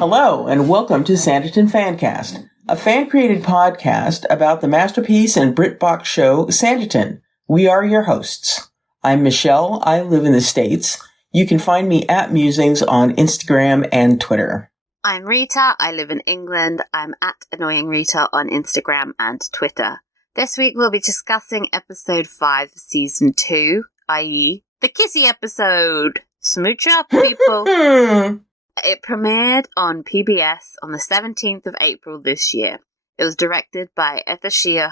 Hello, and welcome to Sanditon Fancast, a fan-created podcast about the masterpiece and BritBox show Sanditon. We are your hosts. I'm Michelle. I live in the States. You can find me at Musings on Instagram and Twitter. I'm Rita. I live in England. I'm at Annoying Rita on Instagram and Twitter. This week we'll be discussing episode 5 of season 2, i.e. the kissy episode. Smooch up, people. It premiered on PBS on the 17th of April this year. It was directed by Hysteria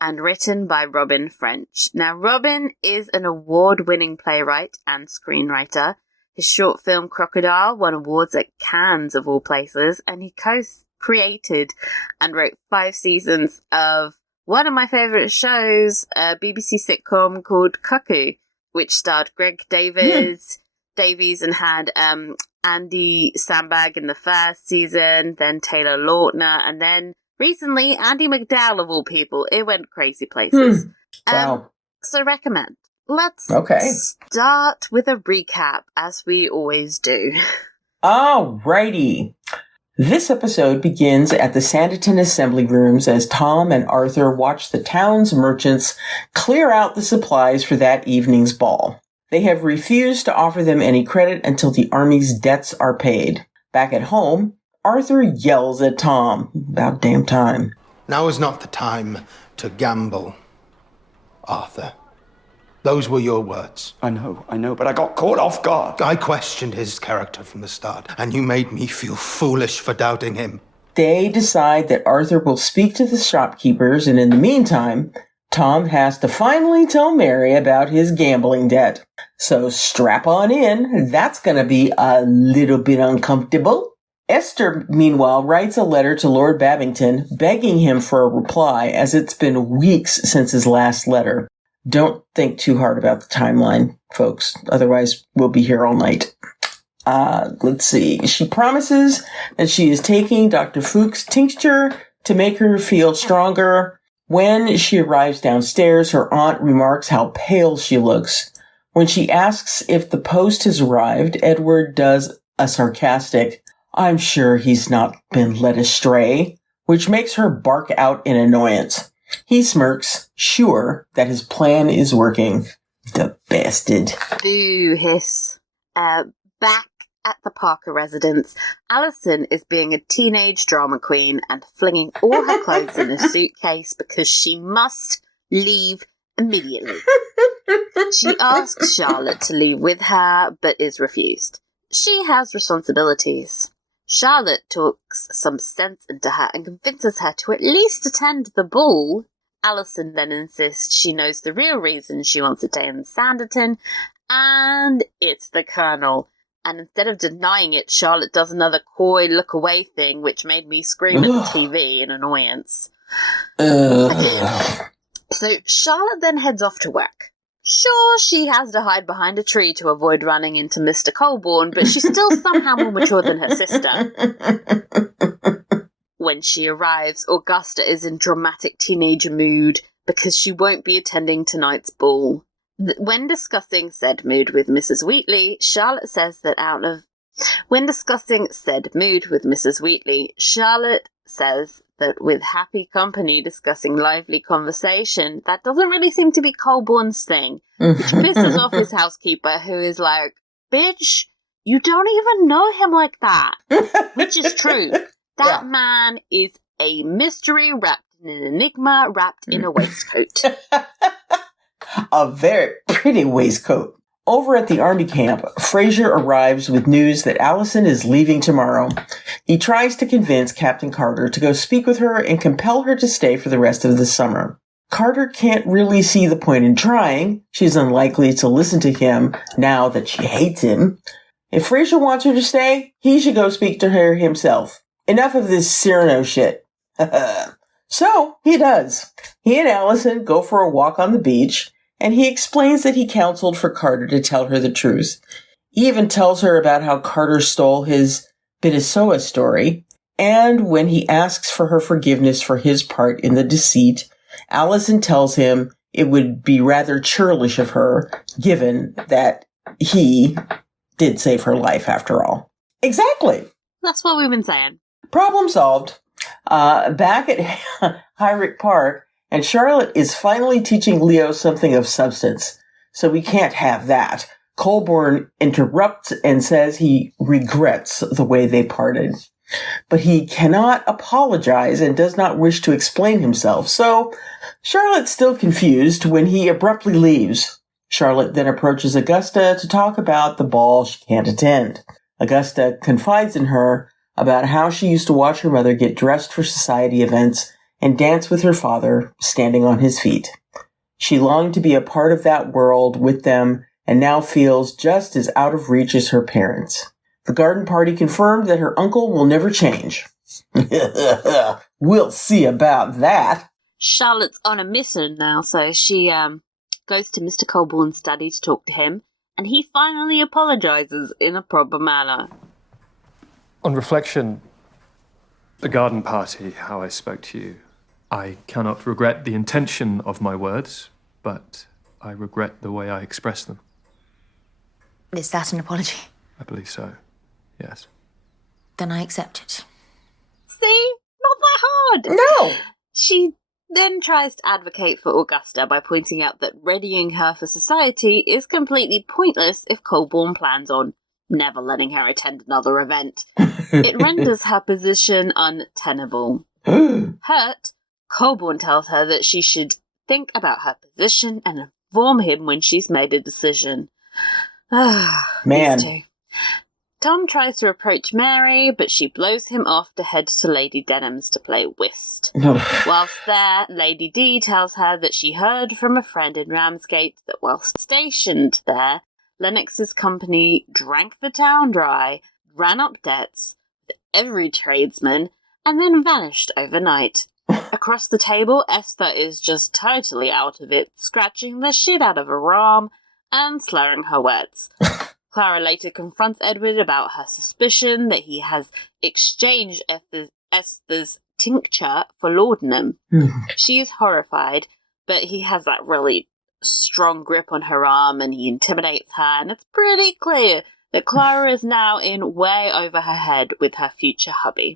and written by Robin French. Now, Robin is an award-winning playwright and screenwriter. His short film Crocodile won awards at Cannes, of all places, and he co-created and wrote 5 seasons of one of my favourite shows, a BBC sitcom called Cuckoo, which starred Greg Davies and had Andy Samberg in the first season, then Taylor Lautner, and then recently Andy McDowell, of all people. It went crazy places. Wow. So recommend. Let's start with a recap, as we always do. Alrighty. This episode begins at the Sanditon Assembly Rooms as Tom and Arthur watch the town's merchants clear out the supplies for that evening's ball. They have refused to offer them any credit until the army's debts are paid. Back at home, Arthur yells at Tom. About damn time. Now is not the time to gamble, Arthur. Those were your words. I know, but I got caught off guard. I questioned his character from the start, and you made me feel foolish for doubting him. They decide that Arthur will speak to the shopkeepers, and in the meantime, Tom has to finally tell Mary about his gambling debt. So strap on in. That's going to be a little bit uncomfortable. Esther, meanwhile, writes a letter to Lord Babington begging him for a reply, as it's been weeks since his last letter. Don't think too hard about the timeline, folks. Otherwise, we'll be here all night. Let's see. She promises that she is taking Dr. Fuchs' tincture to make her feel stronger. When she arrives downstairs, her aunt remarks how pale she looks. When she asks if the post has arrived, Edward does a sarcastic, "I'm sure he's not been led astray," which makes her bark out in annoyance. He smirks, sure that his plan is working. The bastard. Boo hiss. Back at the Parker residence, Alison is being a teenage drama queen and flinging all her clothes in a suitcase because she must leave immediately. She asks Charlotte to leave with her, but is refused. She has responsibilities. Charlotte talks some sense into her and convinces her to at least attend the ball. Alison then insists she knows the real reason she wants to stay in Sanditon, and it's the Colonel. And instead of denying it, Charlotte does another coy look-away thing, which made me scream at the TV in annoyance. So Charlotte then heads off to work. Sure, she has to hide behind a tree to avoid running into Mr. Colborne, but she's still somehow more mature than her sister. When she arrives, Augusta is in dramatic teenager mood because she won't be attending tonight's ball. When discussing said mood with Mrs. Wheatley, Charlotte says that with happy company discussing lively conversation, that doesn't really seem to be Colborne's thing, which pisses off his housekeeper, who is like, "Bitch, you don't even know him like that." Which is true. That man is a mystery wrapped in an enigma wrapped in a waistcoat. A very pretty waistcoat. Over at the army camp, Fraser arrives with news that Alison is leaving tomorrow. He tries to convince Captain Carter to go speak with her and compel her to stay for the rest of the summer. Carter can't really see the point in trying. She's unlikely to listen to him now that she hates him. If Fraser wants her to stay, he should go speak to her himself. Enough of this Cyrano shit. So, he does. He and Alison go for a walk on the beach, and he explains that he counseled for Carter to tell her the truth. He even tells her about how Carter stole his Bidassoa story, and when he asks for her forgiveness for his part in the deceit, Alison tells him it would be rather churlish of her, given that he did save her life after all. Exactly. That's what we've been saying. Problem solved. Back at Hyrick Park, and Charlotte is finally teaching Leo something of substance. So we can't have that. Colborne interrupts and says he regrets the way they parted. But he cannot apologize and does not wish to explain himself. So Charlotte's still confused when he abruptly leaves. Charlotte then approaches Augusta to talk about the ball she can't attend. Augusta confides in her about how she used to watch her mother get dressed for society events and dance with her father, standing on his feet. She longed to be a part of that world with them and now feels just as out of reach as her parents. The garden party confirmed that her uncle will never change. We'll see about that. Charlotte's on a mission now, so she goes to Mr. Colborne's study to talk to him, and he finally apologizes in a proper manner. On reflection, the garden party, how I spoke to you, I cannot regret the intention of my words, but I regret the way I expressed them. Is that an apology? I believe so, yes. Then I accept it. See? Not that hard! No! She then tries to advocate for Augusta by pointing out that readying her for society is completely pointless if Colborne plans on never letting her attend another event. It renders her position untenable. Hurt, Colborne tells her that she should think about her position and inform him when she's made a decision. Man. These two. Tom tries to approach Mary, but she blows him off to head to Lady Denham's to play whist. Whilst there, Lady D tells her that she heard from a friend in Ramsgate that whilst stationed there, Lennox's company drank the town dry, ran up debts with every tradesman, and then vanished overnight. Across the table, Esther is just totally out of it, scratching the shit out of her arm and slurring her words. Clara later confronts Edward about her suspicion that he has exchanged Esther's tincture for laudanum. She is horrified, but he has that really strong grip on her arm and he intimidates her, and it's pretty clear that Clara is now in way over her head with her future hubby.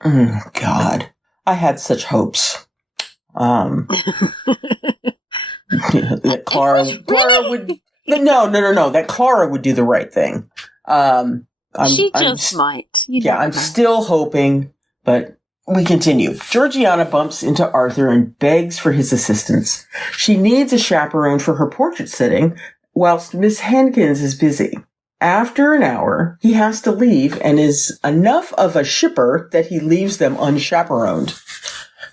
God, I had such hopes. That Clara would... No. That Clara would do the right thing. She just might. I'm still hoping, but we continue. Georgiana bumps into Arthur and begs for his assistance. She needs a chaperone for her portrait sitting, whilst Miss Hankins is busy. After an hour, he has to leave and is enough of a shipper that he leaves them unchaperoned.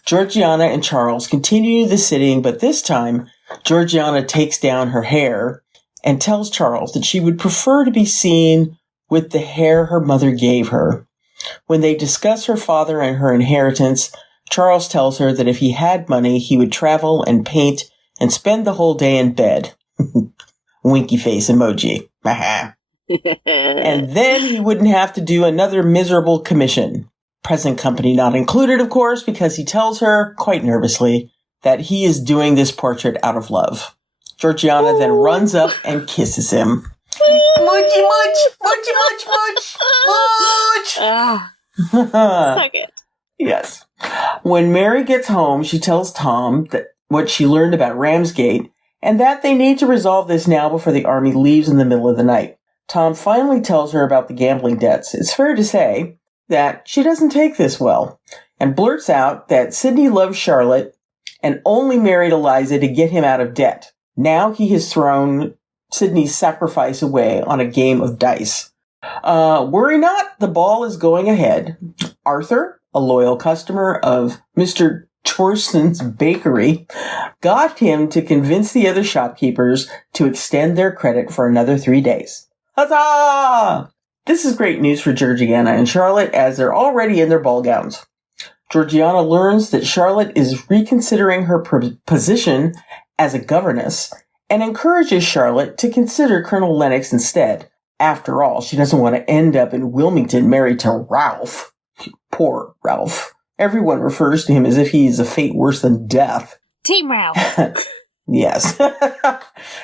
Georgiana and Charles continue the sitting, but this time, Georgiana takes down her hair and tells Charles that she would prefer to be seen with the hair her mother gave her. When they discuss her father and her inheritance, Charles tells her that if he had money, he would travel and paint and spend the whole day in bed. Winky face emoji. And then he wouldn't have to do another miserable commission. Present company not included, of course, because he tells her, quite nervously, that he is doing this portrait out of love. Georgiana then runs up and kisses him. Much. So good. Yes. When Mary gets home, she tells Tom that what she learned about Ramsgate and that they need to resolve this now before the army leaves in the middle of the night. Tom finally tells her about the gambling debts. It's fair to say that she doesn't take this well and blurts out that Sidney loves Charlotte and only married Eliza to get him out of debt. Now he has thrown Sidney's sacrifice away on a game of dice. Worry not, the ball is going ahead. Arthur, a loyal customer of Mr. Torson's bakery, got him to convince the other shopkeepers to extend their credit for another 3 days. Huzzah! This is great news for Georgiana and Charlotte as they're already in their ball gowns. Georgiana learns that Charlotte is reconsidering her position as a governess and encourages Charlotte to consider Colonel Lennox instead. After all, she doesn't want to end up in Wilmington married to Ralph. Poor Ralph. Everyone refers to him as if he is a fate worse than death. Team Ralph. Yes.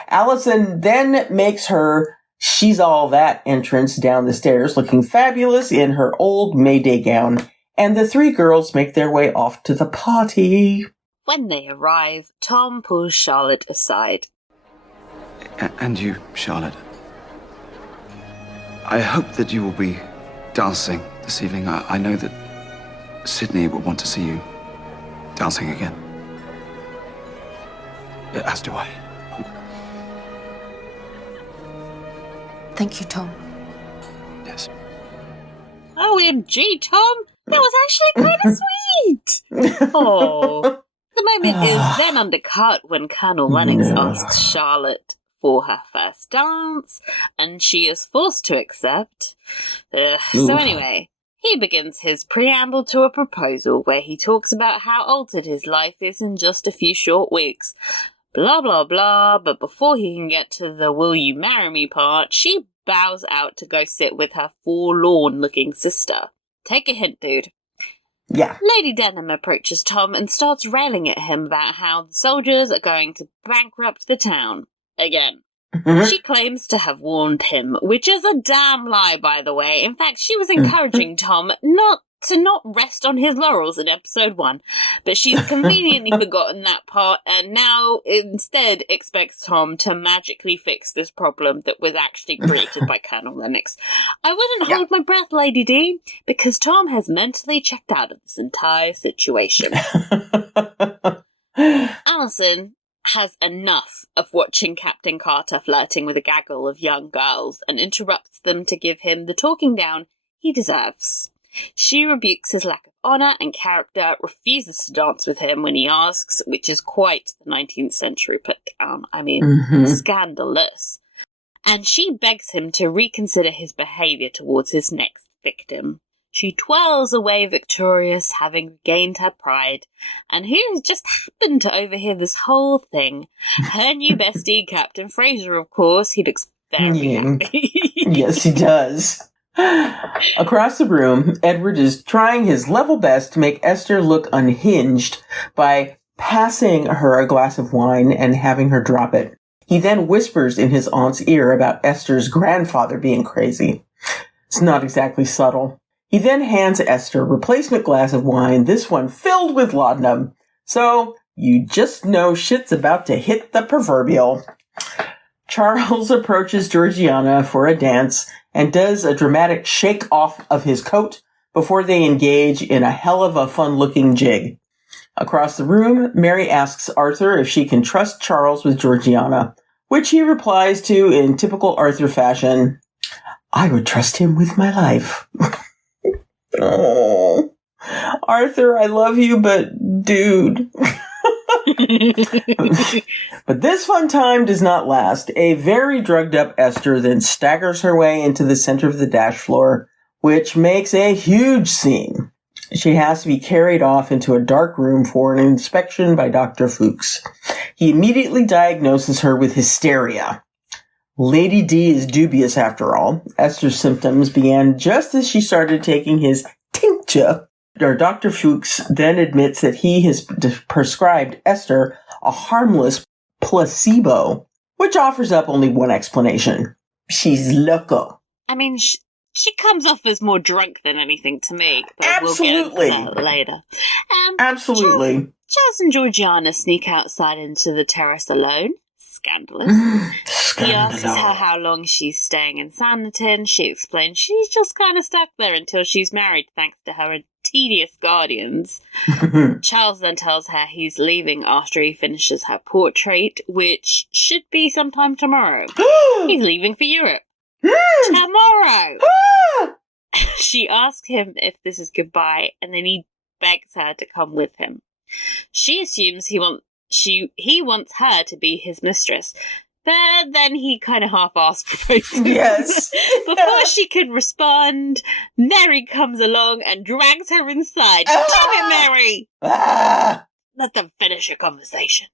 Allison then makes her She's all that entrance down the stairs, looking fabulous in her old Mayday gown, and the three girls make their way off to the party. When they arrive, Tom pulls Charlotte aside. And you, Charlotte. I hope that you will be dancing this evening. I know that Sydney will want to see you dancing again. As do I. Thank you, Tom. Yes. OMG, Tom! That was actually kind of sweet! Oh. The moment is then undercut when Colonel Lennox asks Charlotte for her first dance, and she is forced to accept. So anyway, he begins his preamble to a proposal where he talks about how altered his life is in just a few short weeks. Blah, blah, blah, but before he can get to the will you marry me part, she bows out to go sit with her forlorn-looking sister. Take a hint, dude. Yeah. Lady Denham approaches Tom and starts railing at him about how the soldiers are going to bankrupt the town. Again. She claims to have warned him, which is a damn lie, by the way. In fact, she was encouraging Tom not rest on his laurels in episode 1, but she's conveniently forgotten that part and now instead expects Tom to magically fix this problem that was actually created by Colonel Lennox. I wouldn't hold my breath, Lady D, because Tom has mentally checked out of this entire situation. Alison has enough of watching Captain Carter flirting with a gaggle of young girls and interrupts them to give him the talking down he deserves. She rebukes his lack of honour and character, refuses to dance with him when he asks, which is quite the 19th century put down. I mean, scandalous. And she begs him to reconsider his behaviour towards his next victim. She twirls away victorious, having regained her pride, and who just happened to overhear this whole thing? Her new bestie, Captain Fraser, of course. He looks very happy. Yes, he does. Across the room, Edward is trying his level best to make Esther look unhinged by passing her a glass of wine and having her drop it. He then whispers in his aunt's ear about Esther's grandfather being crazy. It's not exactly subtle. He then hands Esther a replacement glass of wine, this one filled with laudanum. So you just know shit's about to hit the proverbial. Charles approaches Georgiana for a dance and does a dramatic shake off of his coat before they engage in a hell of a fun-looking jig. Across the room, Mary asks Arthur if she can trust Charles with Georgiana, which he replies to in typical Arthur fashion, "I would trust him with my life." Oh, Arthur, I love you, but dude. But this fun time does not last. A very drugged up Esther then staggers her way into the center of the dash floor, which makes a huge scene. She has to be carried off into a dark room for an inspection by Dr. Fuchs. He immediately diagnoses her with hysteria. Lady D is dubious after all. Esther's symptoms began just as she started taking his tincture. Dr. Fuchs then admits that he has prescribed Esther a harmless placebo, which offers up only one explanation. She's loco. I mean, she comes off as more drunk than anything to me. But Absolutely. We'll get into that later. Absolutely. Charles and Georgiana sneak outside into the terrace alone. Scandalous. He asks her how long she's staying in Sanditon. She explains she's just kind of stuck there until she's married, thanks to her tedious guardians. Charles then tells her he's leaving after he finishes her portrait, which should be sometime tomorrow. He's leaving for Europe. Tomorrow! She asks him if this is goodbye, and then he begs her to come with him. She assumes he wants her to be his mistress, but then he kind of half-assed proposes. Yes. Before she can respond, Mary comes along and drags her inside. Damn it, Mary! Let them finish your conversation.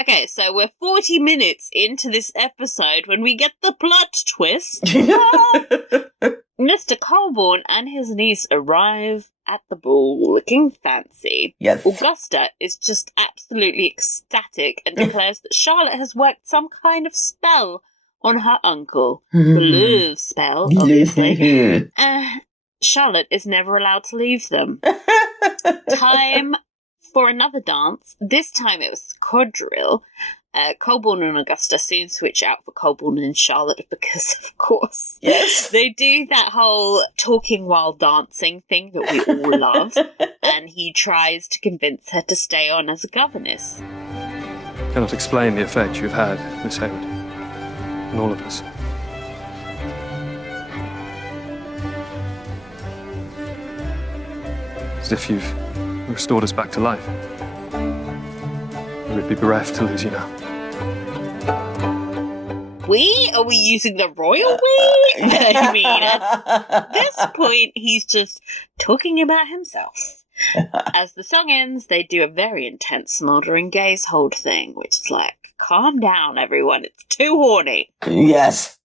Okay, so we're 40 minutes into this episode when we get the plot twist. Mr. Colborne and his niece arrive at the ball looking fancy. Yes. Augusta is just absolutely ecstatic and declares that Charlotte has worked some kind of spell on her uncle. The love spell, obviously. Charlotte is never allowed to leave them. Time for another dance. This time it was quadrille. Colborne and Augusta soon switch out for Colborne and Charlotte because, of course, yes, they do that whole talking while dancing thing that we all love, and he tries to convince her to stay on as a governess. Cannot explain the effect you've had, Miss Hayward, on all of us. As if you've restored us back to life. We'd be bereft to lose you now. We? Are we using the royal we? I mean, at this point, he's just talking about himself. As the song ends, they do a very intense smoldering gaze hold thing, which is like, calm down, everyone. It's too horny. Yes.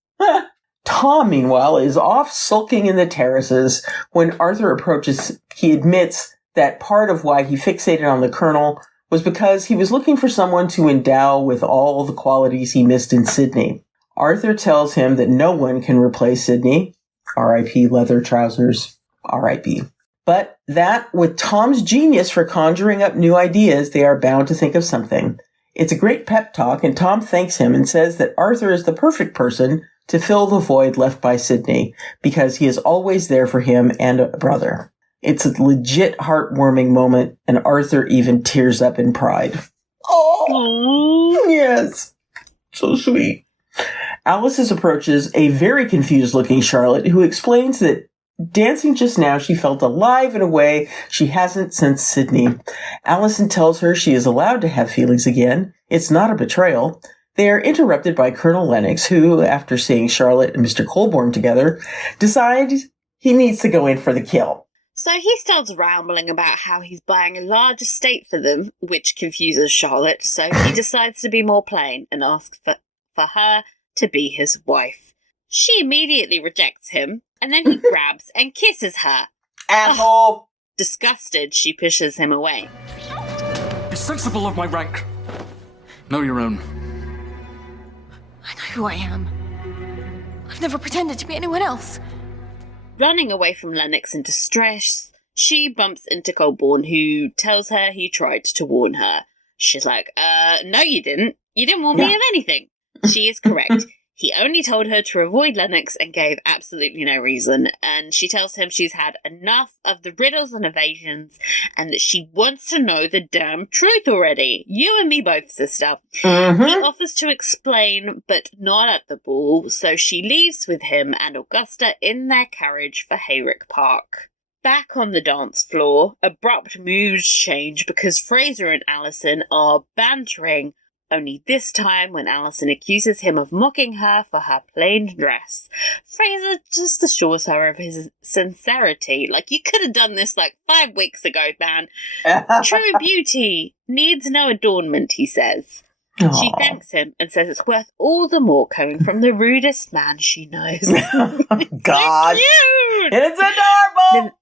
Tom, meanwhile, is off sulking in the terraces. When Arthur approaches, he admits that part of why he fixated on the Colonel was because he was looking for someone to endow with all the qualities he missed in Sidney. Arthur tells him that no one can replace Sidney. R.I.P. leather trousers. R.I.P. But that, with Tom's genius for conjuring up new ideas, they are bound to think of something. It's a great pep talk, and Tom thanks him and says that Arthur is the perfect person to fill the void left by Sidney, because he is always there for him and a brother. It's a legit heartwarming moment, and Arthur even tears up in pride. Oh, yes. So sweet. Alice approaches a very confused-looking Charlotte, who explains that dancing just now she felt alive in a way she hasn't since Sidney. Allison tells her she is allowed to have feelings again. It's not a betrayal. They are interrupted by Colonel Lennox, who, after seeing Charlotte and Mr. Colborne together, decides he needs to go in for the kill. So he starts rambling about how he's buying a large estate for them, which confuses Charlotte, so he decides to be more plain and asks for her to be his wife. She immediately rejects him, and then he grabs and kisses her. Asshole! Disgusted, she pushes him away. Be sensible of my rank. Know your own. I know who I am. I've never pretended to be anyone else. Running away from Lennox in distress, she bumps into Colborne, who tells her he tried to warn her. She's like, no you didn't. You didn't warn me of anything. She is correct. He only told her to avoid Lennox and gave absolutely no reason, and she tells him she's had enough of the riddles and evasions, and that she wants to know the damn truth already. You and me both, sister. Mm-hmm. He offers to explain, but not at the ball, so she leaves with him and Augusta in their carriage for Hayrick Park. Back on the dance floor, abrupt moods change because Fraser and Allison are bantering, only this time when Allison accuses him of mocking her for her plain dress. Fraser just assures her of his sincerity. Like, you could have done this like 5 weeks ago, man. True beauty needs no adornment, he says. Aww. She thanks him and says it's worth all the more coming from the rudest man she knows. God. So cute! It's adorable!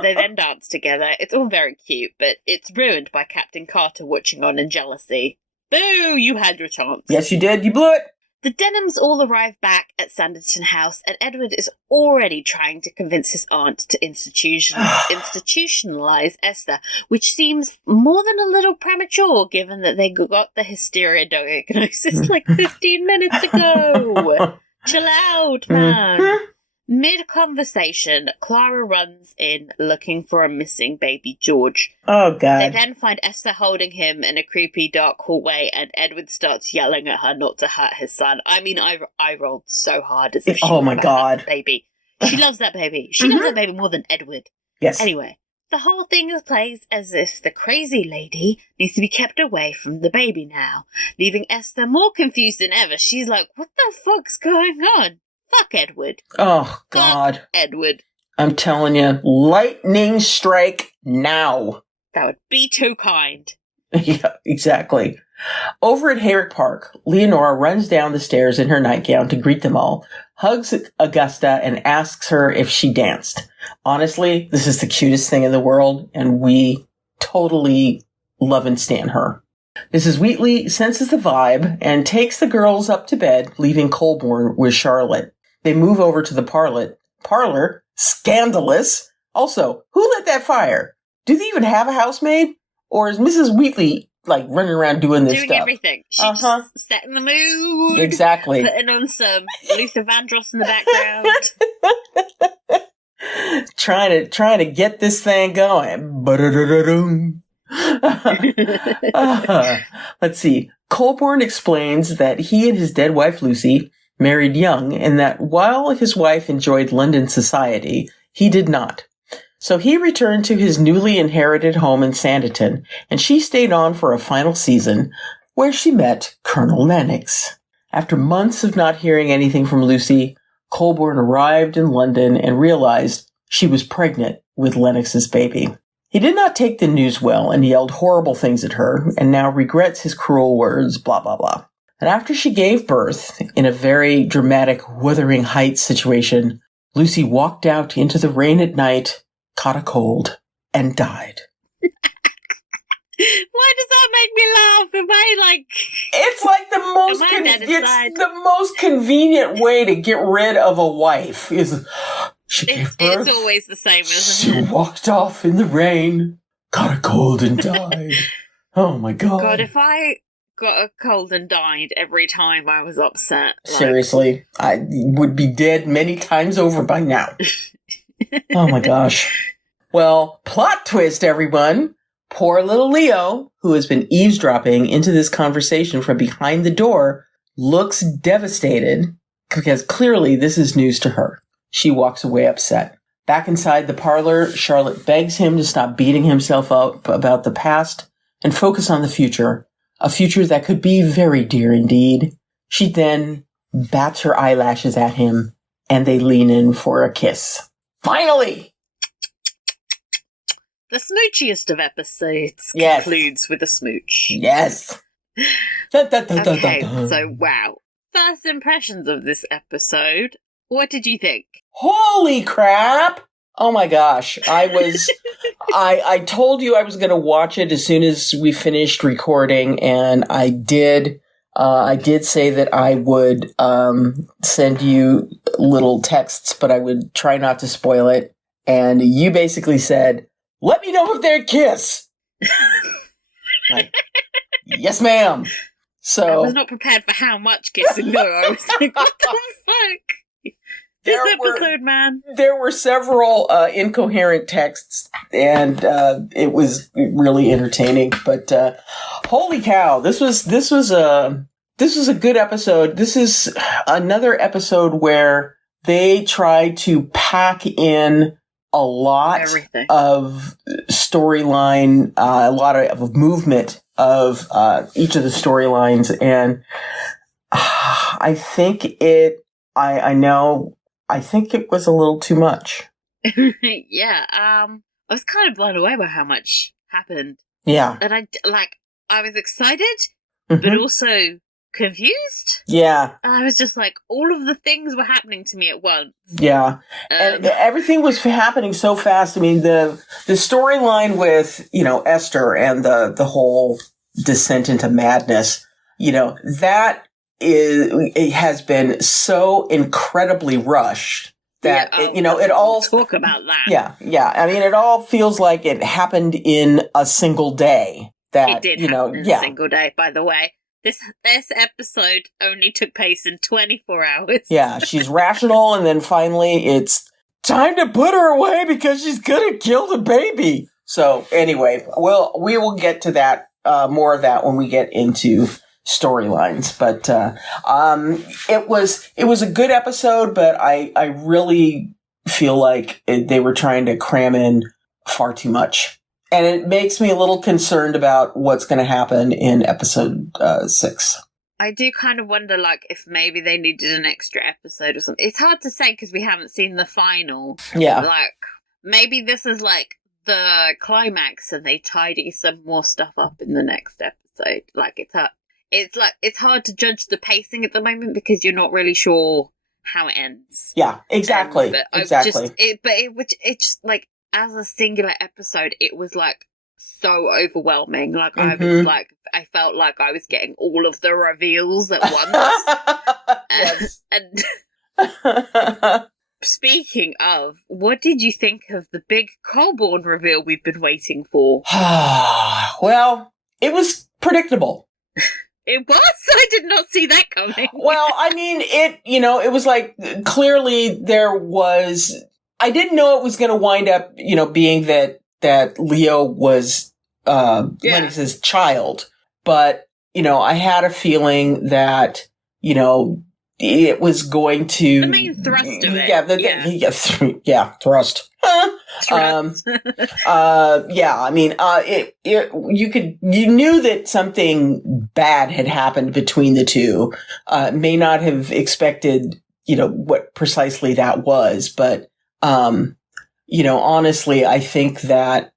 They then dance together. It's all very cute, but it's ruined by Captain Carter watching on in jealousy. Boo! You had your chance. Yes, you did. You blew it. The Denhams all arrive back at Sanditon House, and Edward is already trying to convince his aunt to institutionalize Esther, which seems more than a little premature, given that they got the Hysteria diagnosis like 15 minutes ago. Chill out, man. Mid-conversation, Clara runs in looking for a missing baby George. Oh, God. They then find Esther holding him in a creepy, dark hallway, and Edward starts yelling at her not to hurt his son. I mean, I rolled so hard as if she oh, my never God. had that baby. She loves that baby. She loves that baby more than Edward. Yes. Anyway, the whole thing plays as if the crazy lady needs to be kept away from the baby now, leaving Esther more confused than ever. She's like, what the fuck's going on? Fuck Edward. Oh, God. Fuck Edward. I'm telling you, lightning strike now. That would be too kind. Yeah, exactly. Over at Hayrick Park, Leonora runs down the stairs in her nightgown to greet them all, hugs Augusta, and asks her if she danced. Honestly, this is the cutest thing in the world, and we totally love and stan her. Mrs. Wheatley senses the vibe and takes the girls up to bed, leaving Colborne with Charlotte. They move over to the parlor. Scandalous. Also, who lit that fire? Do they even have a housemaid? Or is Mrs. Wheatley, running around doing this stuff? Doing everything. She's just setting the mood. Exactly. Putting on some Luther Vandross in the background. trying to get this thing going. Let's see. Colborne explains that he and his dead wife Lucy married young, and that while his wife enjoyed London society, he did not. So he returned to his newly inherited home in Sanditon, and she stayed on for a final season, where she met Colonel Lennox. After months of not hearing anything from Lucy, Colborne arrived in London and realized she was pregnant with Lennox's baby. He did not take the news well and yelled horrible things at her, and now regrets his cruel words, blah, blah, blah. And after she gave birth, in a very dramatic Wuthering Heights situation, Lucy walked out into the rain at night, caught a cold, and died. Why does that make me laugh? It's like the most convenient way to get rid of a wife is she gave birth. It's always the same, isn't it? She walked off in the rain, caught a cold, and died. Oh my god! God, if I got a cold and died every time I was upset, seriously, I would be dead many times over by now. Oh my gosh! Well, plot twist, everyone. Poor little Leo, who has been eavesdropping into this conversation from behind the door, looks devastated because clearly this is news to her. She walks away upset. Back inside the parlor, Charlotte begs him to stop beating himself up about the past and focus on the future, a future that could be very dear indeed. She then bats her eyelashes at him, and they lean in for a kiss. Finally! The smoochiest of episodes concludes with a smooch. Yes. Okay, so wow. First impressions of this episode. What did you think? Holy crap! Oh my gosh. I told you I was going to watch it as soon as we finished recording, and I did. I did say that I would send you little texts, but I would try not to spoil it. And you basically said, let me know if they kiss. Yes, ma'am. So I was not prepared for how much kissing. No, I was like, what the fuck? This episode, man. There were several incoherent texts, and it was really entertaining. But holy cow, this was a good episode. This is another episode where they try to pack in a lot of storyline, a lot of movement of each of the storylines, and I think it was a little too much. Yeah, I was kind of blown away by how much happened. Yeah, and I was excited, but also confused. Yeah. I was just like, all of the things were happening to me at once. Yeah. And everything was happening so fast. I mean, the storyline with, Esther and the whole descent into madness, it has been so incredibly rushed that, it all... Talk about that. Yeah. Yeah. I mean, it all feels like it happened in a single day. It did happen in a single day, by the way. This episode only took place in 24 hours. Yeah, she's rational, and then finally it's time to put her away because she's gonna kill the baby. So anyway, we will get to that, more of that when we get into storylines. But it was a good episode, but I really feel like they were trying to cram in far too much. And it makes me a little concerned about what's going to happen in episode 6. I do kind of wonder, if maybe they needed an extra episode or something. It's hard to say because we haven't seen the final. Yeah. Maybe this is the climax and they tidy some more stuff up in the next episode. It's hard to judge the pacing at the moment because you're not really sure how it ends. Yeah, exactly. It just as a singular episode, it was so overwhelming. Like, I was like, I felt like I was getting all of the reveals at once. And speaking of, what did you think of the big Colborne reveal we've been waiting for? Well, it was predictable. It was? I did not see that coming. Well, I mean, it was like, clearly there was, I didn't know it was going to wind up, being that Leo was, Lennox's child. But, I had a feeling that, it was going to... The main thrust of it. Thrust. I mean, you knew that something bad had happened between the two. May not have expected, what precisely that was, but, honestly, I think that,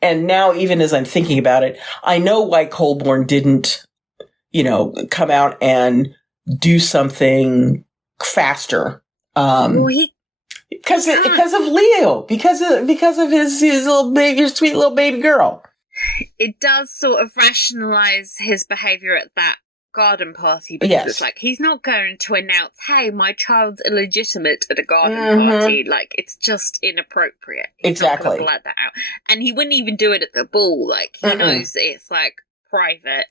and now even as I'm thinking about it, I know why Colborne didn't, come out and do something faster. Because of Leo, because of his sweet little baby girl. It does sort of rationalize his behavior at that garden party, because it's like, he's not going to announce, hey, my child's illegitimate at a garden party. Like, it's just inappropriate. He's not going to blurt that out. And he wouldn't even do it at the ball. Like, he knows it's like private.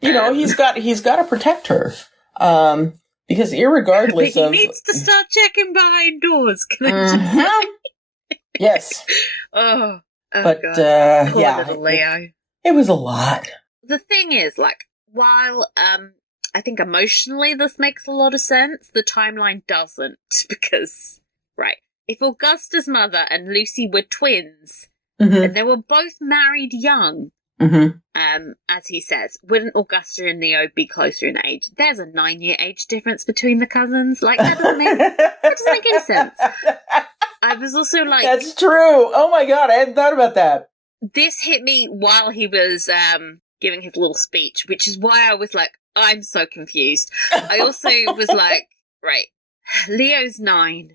He's got to protect her. Because irregardless he needs to start checking behind doors. Can I just say? Yes. Oh but God. Poor little Leo. It was a lot. The thing is, like, while I think emotionally this makes a lot of sense, the timeline doesn't, because if Augusta's mother and Lucy were twins and they were both married young, as he says, wouldn't Augusta and Leo be closer in age? There's a 9-year age difference between the cousins. Like, that doesn't make any sense. I was also like... That's true. Oh my God, I hadn't thought about that. This hit me while he was giving his little speech, which is why I was like, I'm so confused. I also was like, Leo's 9.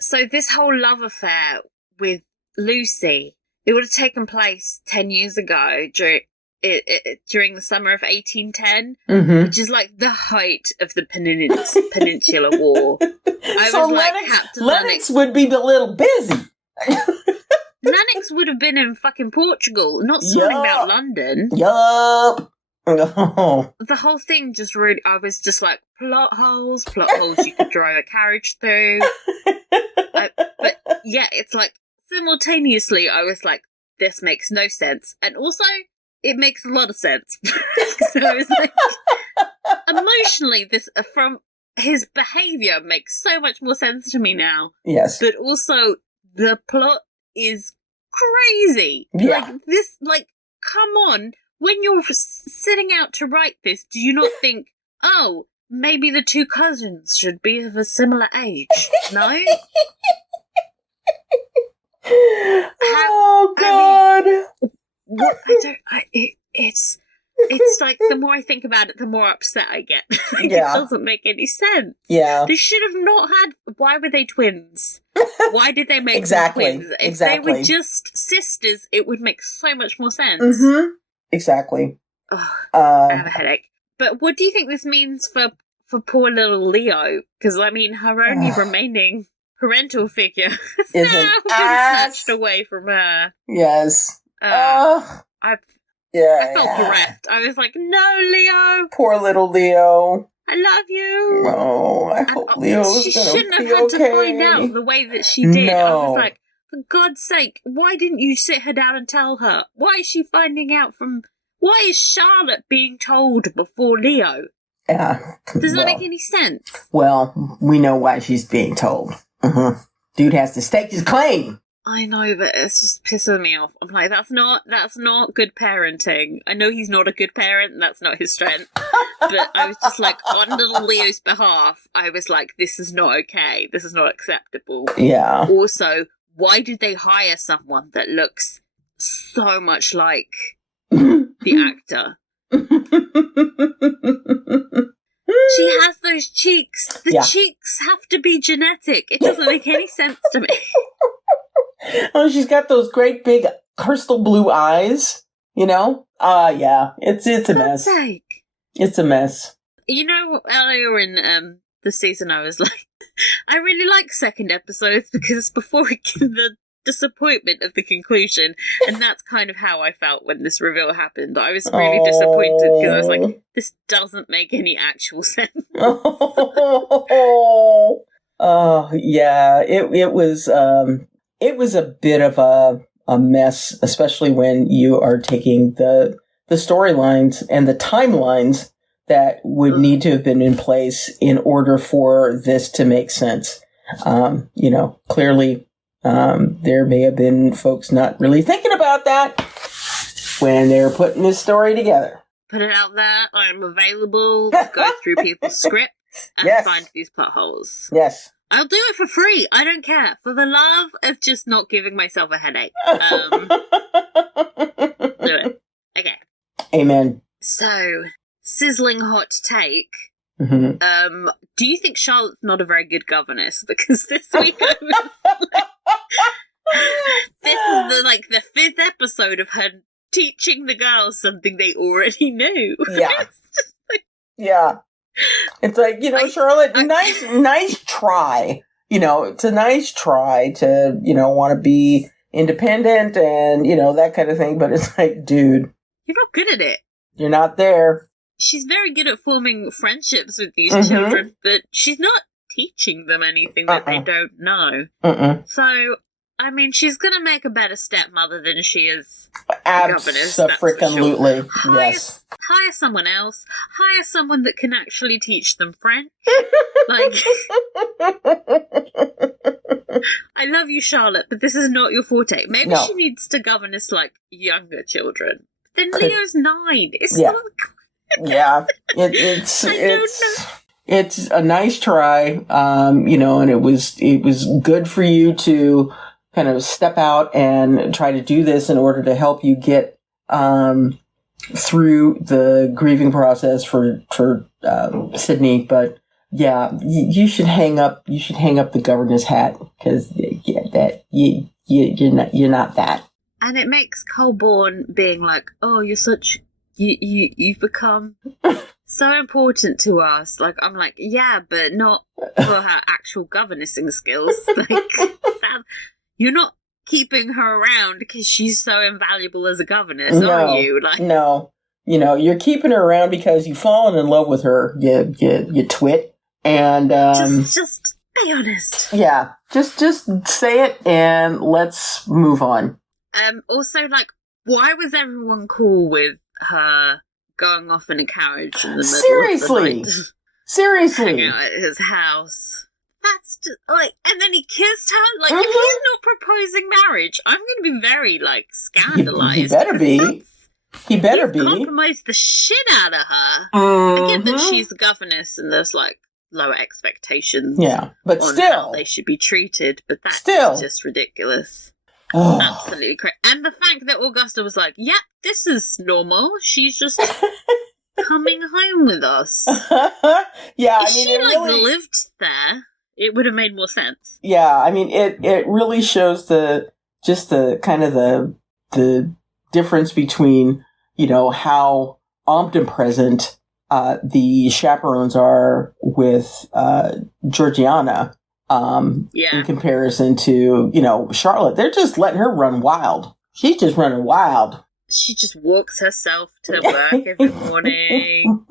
So this whole love affair with Lucy... It would have taken place 10 years ago during the summer of 1810, which is like the height of the Peninsular War. Lennox would be a little busy. Lennox would have been in fucking Portugal, not sorting about London. Yup. Oh. The whole thing just really, I was just like, plot holes you could drive a carriage through. But yeah, it's like, simultaneously, I was like, this makes no sense. And also, it makes a lot of sense. So I was like, emotionally, this, from his behaviour, makes so much more sense to me now. Yes. But also, the plot is crazy. Yeah. Come on. When you're setting out to write this, do you not think, oh, maybe the two cousins should be of a similar age? No? Oh God! It's like, the more I think about it, the more upset I get. It doesn't make any sense. Yeah, they should have not had. Why were they twins? Why did they make them twins? If they were just sisters, it would make so much more sense. Exactly. I have a headache. But what do you think this means for poor little Leo? Because I mean, her only remaining parental figure has now been snatched away from her. Yes. I felt bereft. I was like, no, Leo. Poor little Leo. I love you. Oh, I hope Leo's she gonna shouldn't have be had okay. to find out the way that she did. No. I was like, for God's sake, why didn't you sit her down and tell her? Why is she finding out from... Why is Charlotte being told before Leo? Yeah. Does that make any sense? Well, we know why she's being told. Dude has to stake his claim. I know, but it's just pissing me off. I'm like, that's not good parenting. I know he's not a good parent, and that's not his strength. But I was just like, on little Leo's behalf, I was like, this is not okay. This is not acceptable. Yeah. Also, why did they hire someone that looks so much like the actor? She has those cheeks. The cheeks have to be genetic. It doesn't make any sense to me. Oh, she's got those great big crystal blue eyes, you know? Yeah, it's a mess. Sake. It's a mess. You know, earlier in the season, I was like, I really like second episodes because before we get the disappointment of the conclusion, and that's kind of how I felt when this reveal happened. I was really disappointed because I was like, this doesn't make any actual sense. Yeah, it was a bit of a mess, especially when you are taking the storylines and the timelines that would need to have been in place in order for this to make sense. You know, clearly, there may have been folks not really thinking about that when they were putting this story together. Put it out there. I'm available to go through people's scripts and find these plot holes. Yes. I'll do it for free. I don't care. For the love of just not giving myself a headache. Do it. Okay. Amen. So, sizzling hot take. Mm-hmm. Do you think Charlotte's not a very good governess? Because this week I was like, this is the fifth episode of her teaching the girls something they already knew. Yeah. Yeah. It's like, you know, Charlotte, nice try. You know, it's a nice try to, you know, want to be independent and, you know, that kind of thing. But it's like, dude. You're not good at it. You're not there. She's very good at forming friendships with these children, but she's not teaching them anything that they don't know. So, I mean, she's going to make a better stepmother than she is a governess. Absolutely. Yes. Hire someone else. Hire someone that can actually teach them French. Like, I love you, Charlotte, but this is not your forte. Maybe she needs to governess, like, younger children. Then Leo's 9. It's not... Yeah, it's a nice try, you know, and it was good for you to kind of step out and try to do this in order to help you get through the grieving process for Sydney. But yeah, you should hang up the governess hat because you're not that. And it makes Colborne being like, oh, you're such. You've become so important to us. Like, I'm like, yeah, but not for her actual governessing skills. Like, you're not keeping her around because she's so invaluable as a governess, are you? Like, no. You know, you're keeping her around because you've fallen in love with her, you twit. And, just be honest. Yeah. Just say it and let's move on. Also, like, why was everyone cool with her going off in a carriage in the middle of the night? Seriously. Hanging out at his house. That's just, like, and then he kissed her? Like, if he's not proposing marriage, I'm going to be very, like, scandalized. He better be. He's compromised the shit out of her. I get that she's the governess and there's, like, lower expectations but on still, how they should be treated, but that's just ridiculous. Absolutely crazy. And the fact that Augusta was like, yep, this is normal. She's just coming home with us. Yeah, if I mean, she, it really lived there, it would have made more sense. Yeah, I mean, it really shows the kind of the difference between, you know, how omnipresent the chaperones are with Georgiana. In comparison to, you know, Charlotte. They're just letting her run wild. She's just running wild. She just walks herself to work every morning.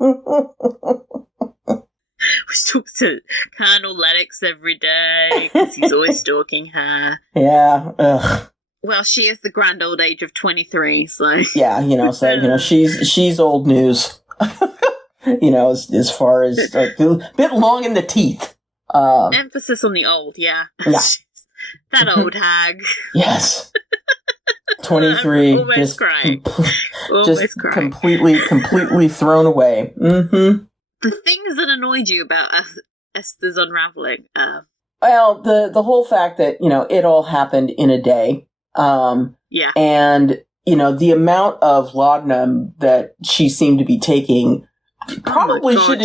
She talks to Colonel Lennox every day because he's always stalking her. Yeah. Ugh. Well, she is the grand old age of 23, so... Yeah, you know, so, you know, she's old news. You know, as far as a bit long in the teeth. Emphasis on the old, yeah. That old hag. Yes. 23. Almost just crying. Completely thrown away. Mm-hmm. The things that annoyed you about Esther's unraveling. Well, the whole fact that, you know, it all happened in a day. Yeah. And, you know, the amount of laudanum that she seemed to be taking probably should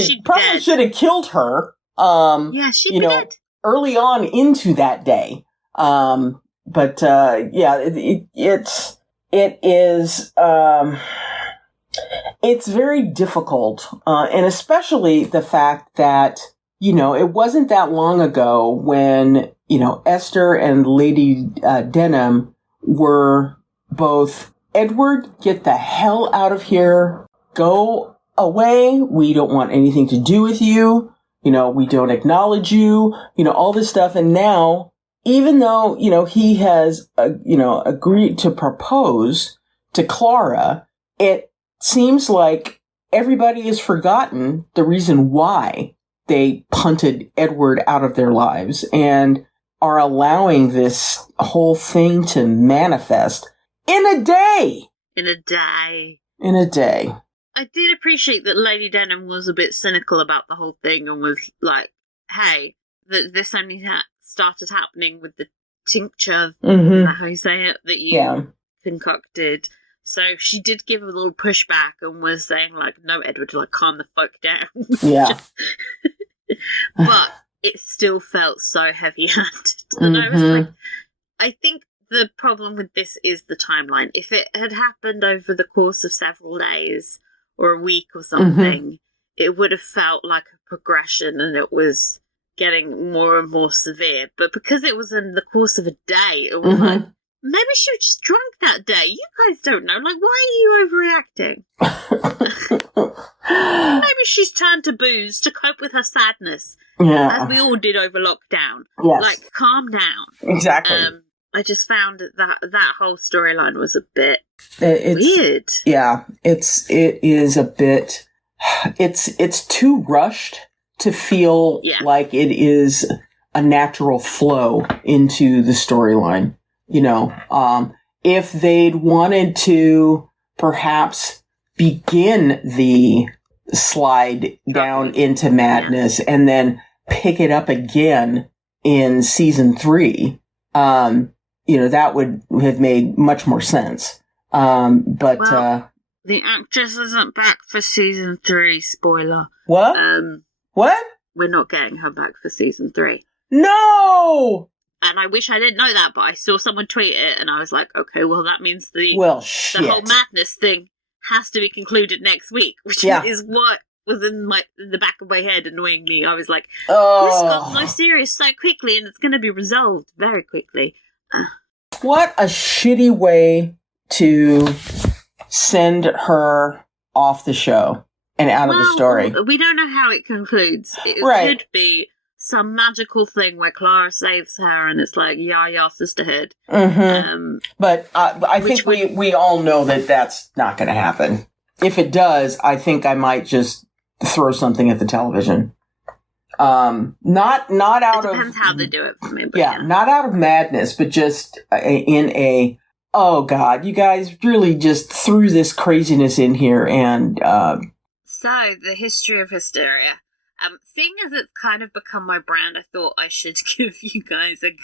have killed her. Yeah, she'd be dead. Early on into that day. But yeah, it's it is, it's very difficult, and especially the fact that, it wasn't that long ago when, Esther and Lady Denham were both, Edward, get the hell out of here, go away, we don't want anything to do with you, we don't acknowledge you, all this stuff, and now, even though, he has, agreed to propose to Clara, it seems like everybody has forgotten the reason why they punted Edward out of their lives and are allowing this whole thing to manifest in a day. In a day. In a day. I did appreciate that Lady Denham was a bit cynical about the whole thing and was like, hey, this only started happening with the tincture, is that how you say it, that you concocted. So she did give a little pushback and was saying, like, no, Edward, like, calm the fuck down. Yeah. But it still felt so heavy-handed. And I was like, I think the problem with this is the timeline. If it had happened over the course of several days or a week or something, it would have felt like a progression and it was getting more and more severe. But because it was in the course of a day, it was like, maybe she was just drunk that day. You guys don't know. Like, why are you overreacting? Maybe she's turned to booze to cope with her sadness. Yeah. As we all did over lockdown. Yes. Like, calm down. Exactly. I just found that whole storyline was a bit weird. Yeah. It is a bit, it's too rushed to feel like it is a natural flow into the storyline. If they'd wanted to perhaps begin the slide down into madness and then pick it up again in season 3, that would have made much more sense. The actress isn't back for season 3, spoiler. What? What? We're not getting her back for season 3. No! And I wish I didn't know that, but I saw someone tweet it, and I was like, okay, well, that means the whole madness thing has to be concluded next week, which is what was in the back of my head annoying me. I was like, this got so serious so quickly, and it's going to be resolved very quickly. What a shitty way to send her off the show and out of the story. We don't know how it concludes. It could be some magical thing where Clara saves her and it's like, yeah, sisterhood. But I think we all know that that's not going to happen. If it does, I think I might just throw something at the television. Not out of... It depends how they do it for me. But not out of madness, but just in a, oh God, you guys really just threw this craziness in here and... So, the history of Hysteria. Seeing as it's kind of become my brand, I thought I should give you guys a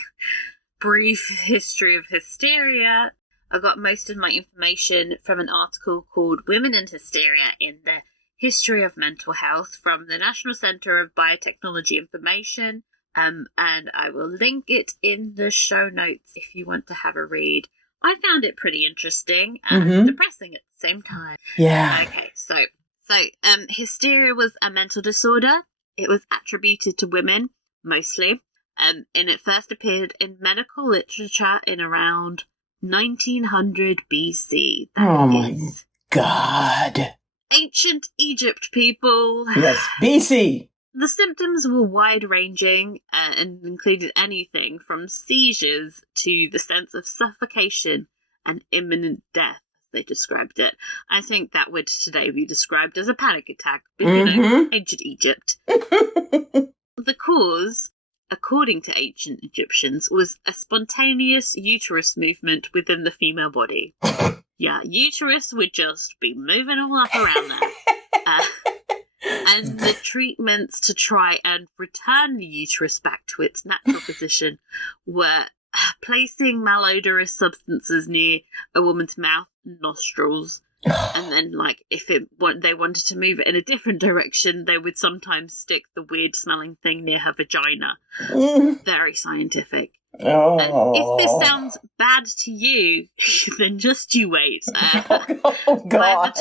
brief history of Hysteria. I got most of my information from an article called Women and Hysteria in the History of Mental Health from the National Centre of Biotechnology Information, and I will link it in the show notes if you want to have a read. I found it pretty interesting and depressing at the same time. Yeah. Okay, so hysteria was a mental disorder. It was attributed to women, mostly, and it first appeared in medical literature in around 1900 BC. Oh my God. Ancient Egypt, people. Yes, BC. The symptoms were wide-ranging and included anything from seizures to the sense of suffocation and imminent death. They described it. I think that would today be described as a panic attack, but ancient Egypt. The cause, according to ancient Egyptians, was a spontaneous uterus movement within the female body. Uterus would just be moving all up around there. And the treatments to try and return the uterus back to its natural position were placing malodorous substances near a woman's mouth and nostrils, And then, like, if they wanted to move it in a different direction, they would sometimes stick the weird-smelling thing near her vagina. Very scientific. Oh. And if this sounds bad to you, then just you wait. Oh, God.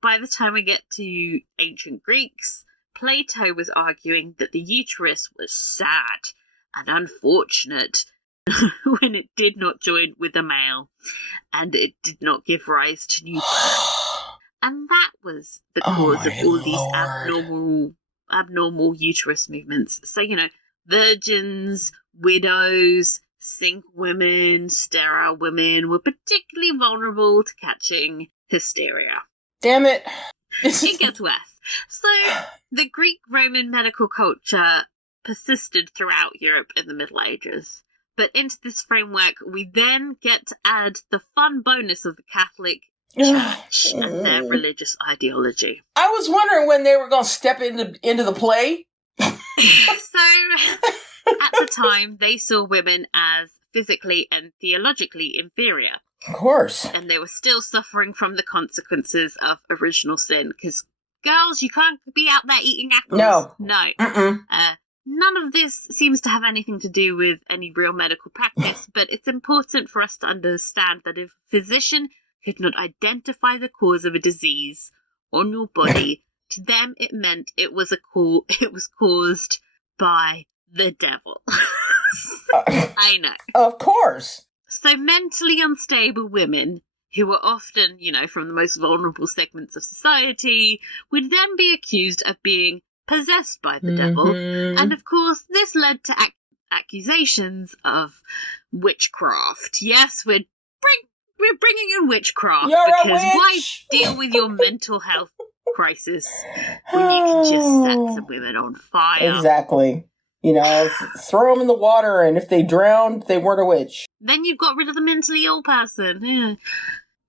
By the time we get to ancient Greeks, Plato was arguing that the uterus was sad and unfortunate when it did not join with a male, and it did not give rise to new birth. And that was the cause of all these abnormal uterus movements. So, virgins, widows, single women, sterile women were particularly vulnerable to catching hysteria. Damn it. It gets worse. So, the Greek-Roman medical culture persisted throughout Europe in the Middle Ages. But into this framework, we then get to add the fun bonus of the Catholic Church and their religious ideology. I was wondering when they were going to step into the play. So, at the time, they saw women as physically and theologically inferior. Of course. And they were still suffering from the consequences of original sin, because girls, you can't be out there eating apples. No. None of this seems to have anything to do with any real medical practice, but it's important for us to understand that if a physician could not identify the cause of a disease on your body, to them it meant it was caused by the devil. I know. Of course. So mentally unstable women, who were often, from the most vulnerable segments of society, would then be accused of being possessed by the devil. And of course, this led to accusations of witchcraft. Yes, we're bringing in witchcraft. You're because why deal with your mental health crisis when you can just set some women on fire? Exactly. Throw them in the water, and if they drowned, they weren't a witch. Then you've got rid of the mentally ill person. Yeah.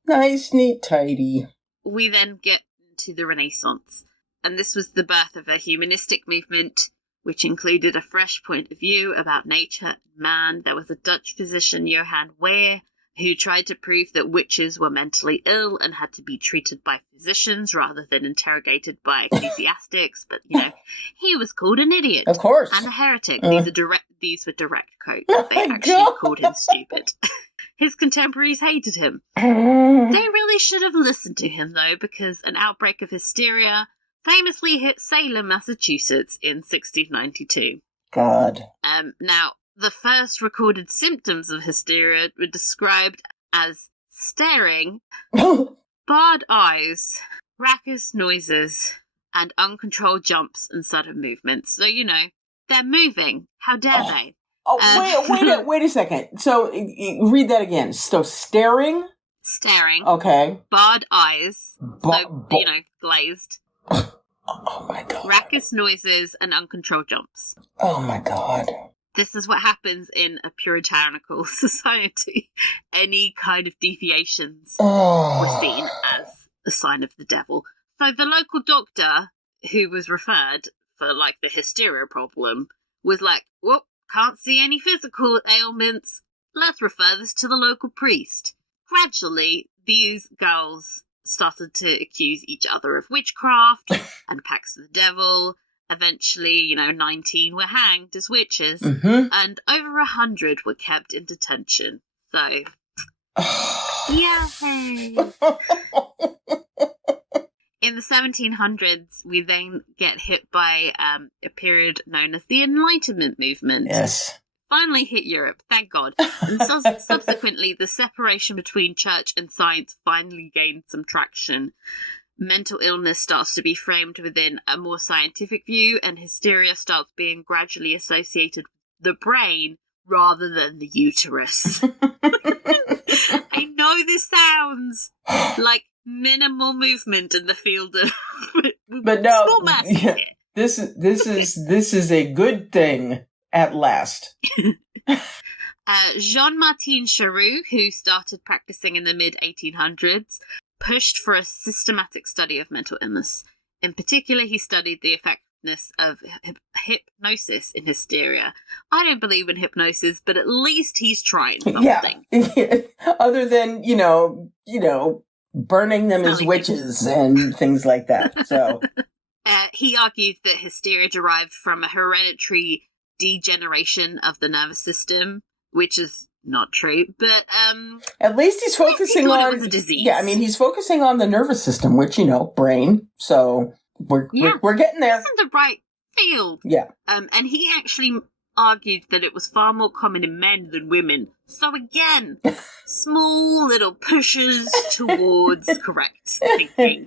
Nice, neat, tidy. We then get to the Renaissance. And this was the birth of a humanistic movement, which included a fresh point of view about nature and man. There was a Dutch physician, Johann Weyer, who tried to prove that witches were mentally ill and had to be treated by physicians rather than interrogated by ecclesiastics. But, he was called an idiot. Of course. And a heretic. These were direct quotes. They actually called him stupid. His contemporaries hated him. They really should have listened to him, though, because an outbreak of hysteria famously hit Salem, Massachusetts in 1692. God. Now, the first recorded symptoms of hysteria were described as staring, barred eyes, raucous noises, and uncontrolled jumps and sudden movements. So, they're moving. How dare they? Wait a second. So, read that again. So, staring? Staring. Okay. Barred eyes. Glazed. Oh my God. Raucous noises and uncontrolled jumps. Oh my God. This is what happens in a puritanical society. Any kind of deviations were seen as a sign of the devil. So the local doctor who was referred for, the hysteria problem was like, whoop, can't see any physical ailments. Let's refer this to the local priest. Gradually, these girls started to accuse each other of witchcraft and pacts of the devil. Eventually, 19 were hanged as witches, and over 100 were kept in detention. So, yay! In the 1700s, we then get hit by a period known as the Enlightenment movement. Yes. Finally hit Europe, thank God. And subsequently, the separation between church and science finally gained some traction. Mental illness starts to be framed within a more scientific view, and hysteria starts being gradually associated with the brain rather than the uterus. I know this sounds like minimal movement in the field of but no, small masses here. This is a good thing at last. Jean-Martin Charroux, who started practicing in the mid-1800s, pushed for a systematic study of mental illness. In particular, he studied the effectiveness of hypnosis in hysteria. I don't believe in hypnosis, but at least he's trying something. Yeah. Other than, burning them as witches and things like that. So he argued that hysteria derived from a hereditary degeneration of the nervous system, which is not true, but at least he's focusing on it was a disease. Yeah, I mean, he's focusing on the nervous system, which, brain. So we're getting there. It's in the right field. Yeah. And he actually argued that it was far more common in men than women. So again, small little pushes towards correct thinking.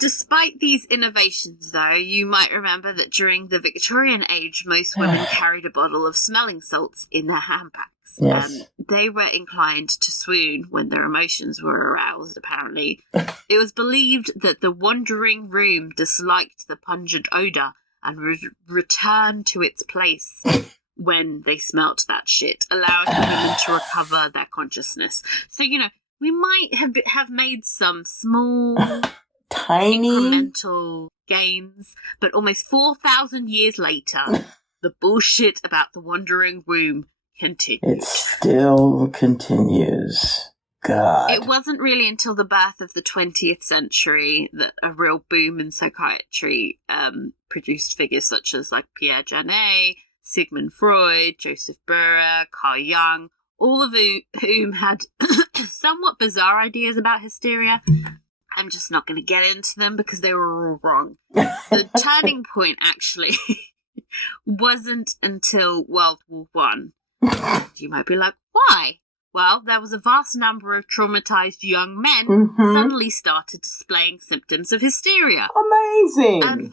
Despite these innovations, though, you might remember that during the Victorian age, most women carried a bottle of smelling salts in their handbags. Yes. They were inclined to swoon when their emotions were aroused, apparently. It was believed that the wandering room disliked the pungent odour and returned to its place when they smelt that shit, allowing women to recover their consciousness. So, we might have made some small... tiny incremental gains, but almost 4,000 years later, the bullshit about the wandering room continues. It still continues. God. It wasn't really until the birth of the 20th century that a real boom in psychiatry produced figures such as Pierre Janet, Sigmund Freud, Joseph Breuer, Carl Jung, all of whom had somewhat bizarre ideas about hysteria. I'm just not going to get into them because they were all wrong. The turning point, actually, wasn't until World War One. You might be like, why? Well, there was a vast number of traumatized young men suddenly started displaying symptoms of hysteria. Amazing! And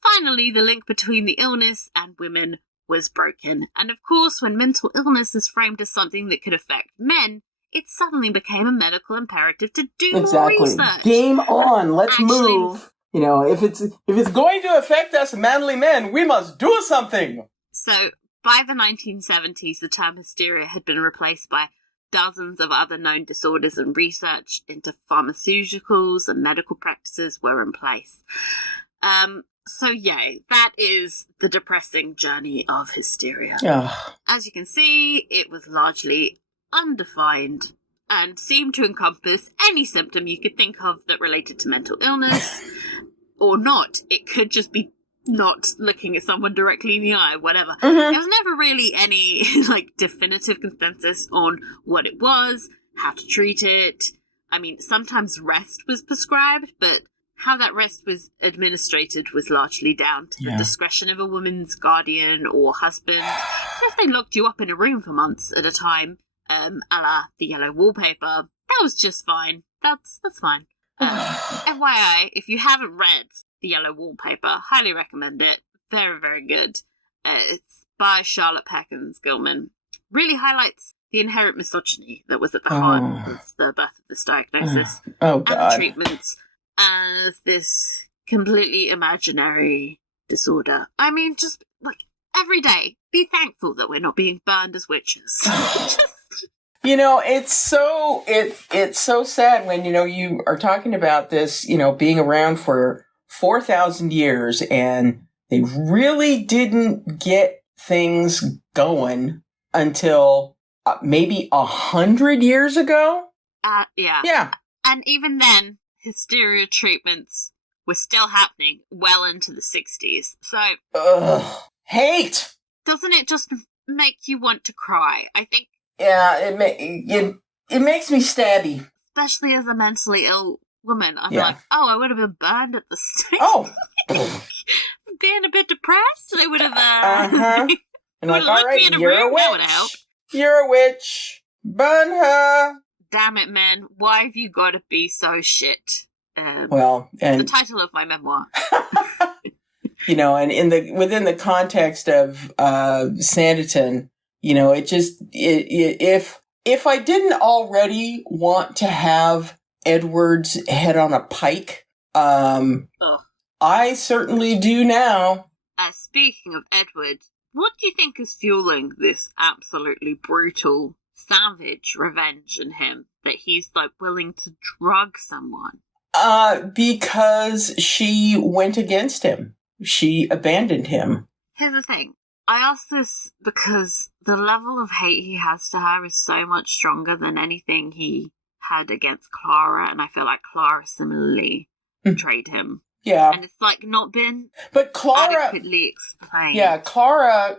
finally, the link between the illness and women was broken. And of course, when mental illness is framed as something that could affect men, it suddenly became a medical imperative to do more research. Game on. Let's move. If it's going to affect us manly men, we must do something. So, by the 1970s, the term hysteria had been replaced by dozens of other known disorders, and research into pharmaceuticals and medical practices were in place. So, that is the depressing journey of hysteria. As you can see, it was largely undefined and seemed to encompass any symptom you could think of that related to mental illness or not. It could just be not looking at someone directly in the eye, whatever. There was never really any definitive consensus on what it was, how to treat it. I mean, sometimes rest was prescribed, but how that rest was administered was largely down to the discretion of a woman's guardian or husband. So if they locked you up in a room for months at a time, a la the yellow wallpaper, that was just fine. That's fine. FYI, if you haven't read The Yellow Wallpaper, highly recommend it. Very, very good. It's by Charlotte Perkins Gilman. Really highlights the inherent misogyny that was at the heart of the birth of this diagnosis and the treatments as this completely imaginary disorder. I mean, just every day, be thankful that we're not being burned as witches. It's so sad when, you are talking about this, being around for 4,000 years and they really didn't get things going until maybe 100 years ago. Yeah. Yeah. And even then, hysteria treatments were still happening well into the 60s. So, hate! Doesn't it just make you want to cry? I think. Yeah, it makes me stabby. Especially as a mentally ill woman. I'm like, I would have been burned at the stake. Oh! Being a bit depressed, they would have, And all right, you're a witch. You're a witch. Burn her. Damn it, man. Why have you got to be so shit? And the title of my memoir. And within the context of Sanditon, if I didn't already want to have Edward's head on a pike, I certainly do now. Speaking of Edward, what do you think is fueling this absolutely brutal, savage revenge in him? That he's willing to drug someone? Because she went against him. She abandoned him. Here's the thing. I ask this because the level of hate he has to her is so much stronger than anything he had against Clara, and I feel like Clara similarly betrayed him. Yeah. And it's like not been but Clara adequately explained. Yeah, Clara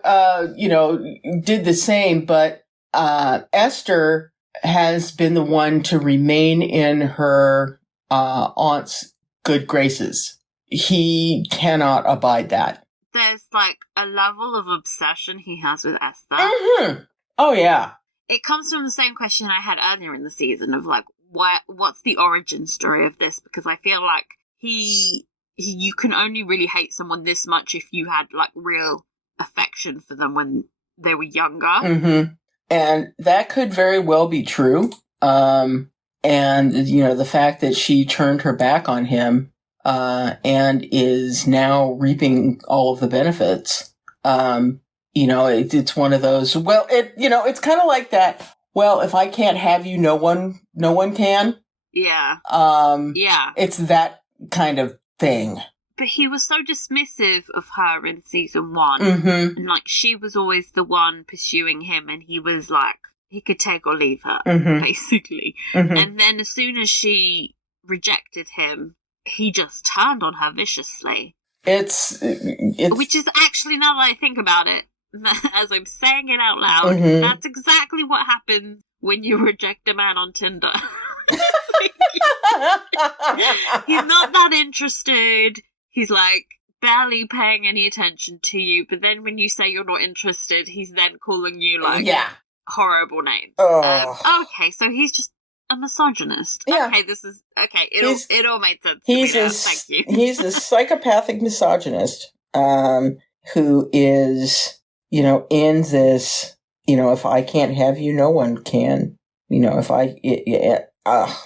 did the same, but Esther has been the one to remain in her aunt's good graces. He cannot abide that. There's like a level of obsession he has with Esther. Mm-hmm. Oh yeah. It comes from the same question I had earlier in the season of like, what's the origin story of this? Because I feel like you can only really hate someone this much if you had like real affection for them when they were younger. Mm-hmm. And that could very well be true. And the fact that she turned her back on him and is now reaping all of the benefits. It's one of those. Well, it's kind of like that. Well, if I can't have you, no one can. Yeah. Yeah. It's that kind of thing. But he was so dismissive of her in season 1. Mm-hmm. And like she was always the one pursuing him, and he was like, he could take or leave her, basically. Mm-hmm. And then as soon as she rejected him, he just turned on her viciously. It's Which is actually, now that I think about it, as I'm saying it out loud, that's exactly what happens when you reject a man on Tinder. He's not that interested. He's like barely paying any attention to you. But then when you say you're not interested, he's then calling you like horrible names. Oh. Okay, so he's just a misogynist. Yeah. Okay, it all made sense to me now. Thank you. He's a psychopathic misogynist who is, in this, if I can't have you, no one can.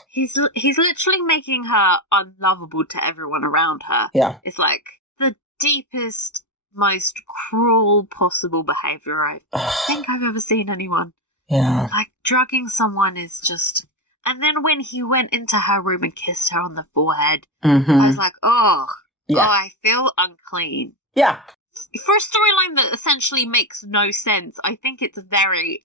He's literally making her unlovable to everyone around her. Yeah. It's like the deepest, most cruel possible behaviour I think I've ever seen anyone. Yeah. Like, drugging someone is just... And then when he went into her room and kissed her on the forehead, I was like, I feel unclean. Yeah. For a storyline that essentially makes no sense, I think it's very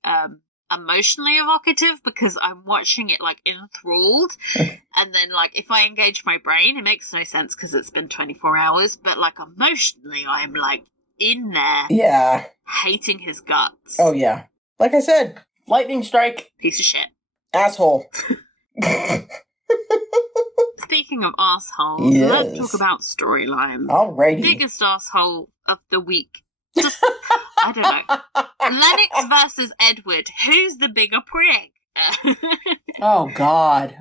emotionally evocative because I'm watching it like enthralled. And then like if I engage my brain, it makes no sense because it's been 24 hours. But like emotionally, I'm like in there. Yeah. Hating his guts. Oh, yeah. Like I said, lightning strike. Piece of shit. Asshole. Speaking of assholes, let's talk about storylines. Alrighty. Biggest asshole of the week. Just, I don't know. Lennox versus Edward. Who's the bigger prick? Oh, God.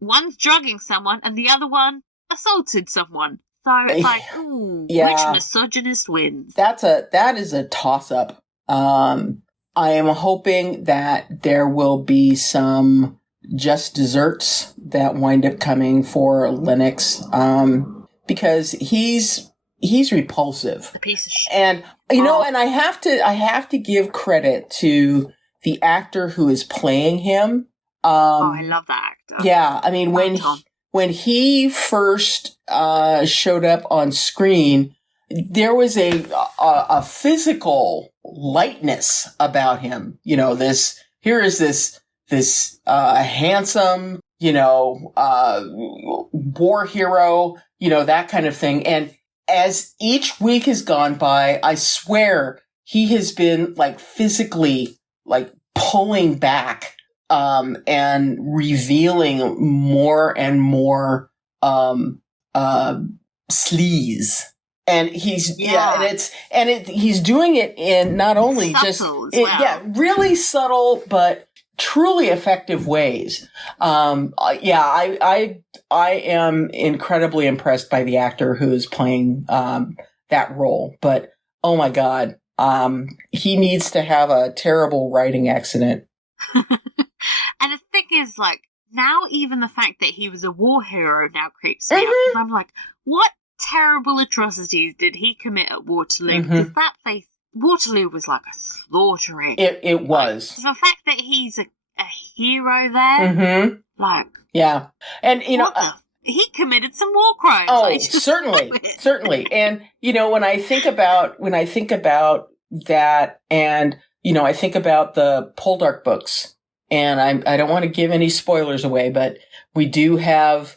One's drugging someone and the other one assaulted someone. So it's like, which misogynist wins? That is a toss-up. I am hoping that there will be some just desserts that wind up coming for Lennox, because he's repulsive. A piece of shit. And and I have to give credit to the actor who is playing him. I love that actor. Yeah, I mean when he first showed up on screen, there was a physical lightness about him. Here is this handsome, war hero, that kind of thing. And as each week has gone by, I swear he has been like physically like pulling back, and revealing more and more, sleaze. And he's he's doing it in not only really subtle but truly effective ways. I am incredibly impressed by the actor who is playing that role. But oh my God, he needs to have a terrible writing accident. And the thing is, like, now even the fact that he was a war hero now creeps me out. 'Cause I'm like, what terrible atrocities did he commit at Waterloo? Because that place, Waterloo, was like a slaughtering. It was. Like, the fact that he's a hero there, like, yeah, and he committed some war crimes. Oh, certainly. And, when I think about that, and, I think about the Poldark books, and I don't want to give any spoilers away, but we do have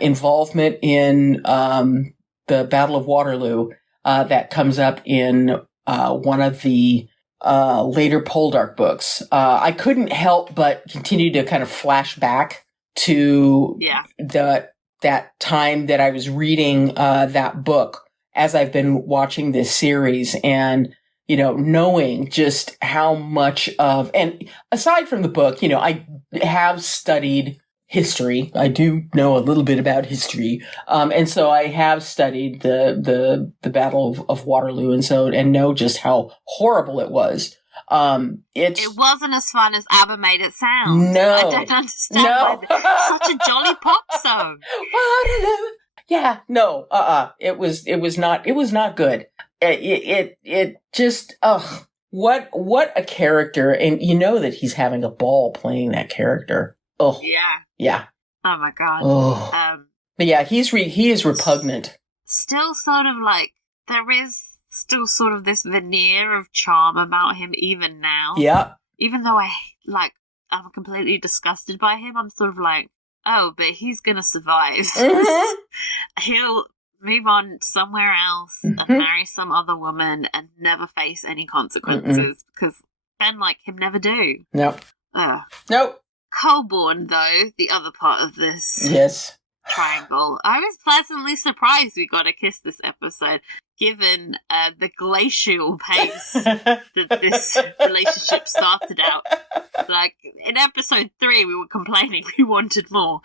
involvement in the Battle of Waterloo that comes up in one of the later Poldark books. I couldn't help but continue to kind of flash back to that time that I was reading that book as I've been watching this series, and knowing just how much of, and aside from the book, I have studied history. I do know a little bit about history. And so I have studied the Battle of Waterloo, and know just how horrible it was. It wasn't as fun as ABBA made it sound. No. I don't understand. Why such a jolly pop song. Waterloo. Yeah, no, it was not good. It just, what a character. And that he's having a ball playing that character. Oh, yeah. Oh my God. Oh. But yeah, he is repugnant. Still sort of like, there is still sort of this veneer of charm about him even now. Yeah. Even though I'm completely disgusted by him, I'm sort of like, oh, but he's gonna survive. Mm-hmm. He'll move on somewhere else and marry some other woman and never face any consequences, because men like him never do. Nope. Nope. Colborne, though, the other part of this triangle, I was pleasantly surprised we got a kiss this episode, given the glacial pace that this relationship started out. Like, in episode 3, we were complaining we wanted more.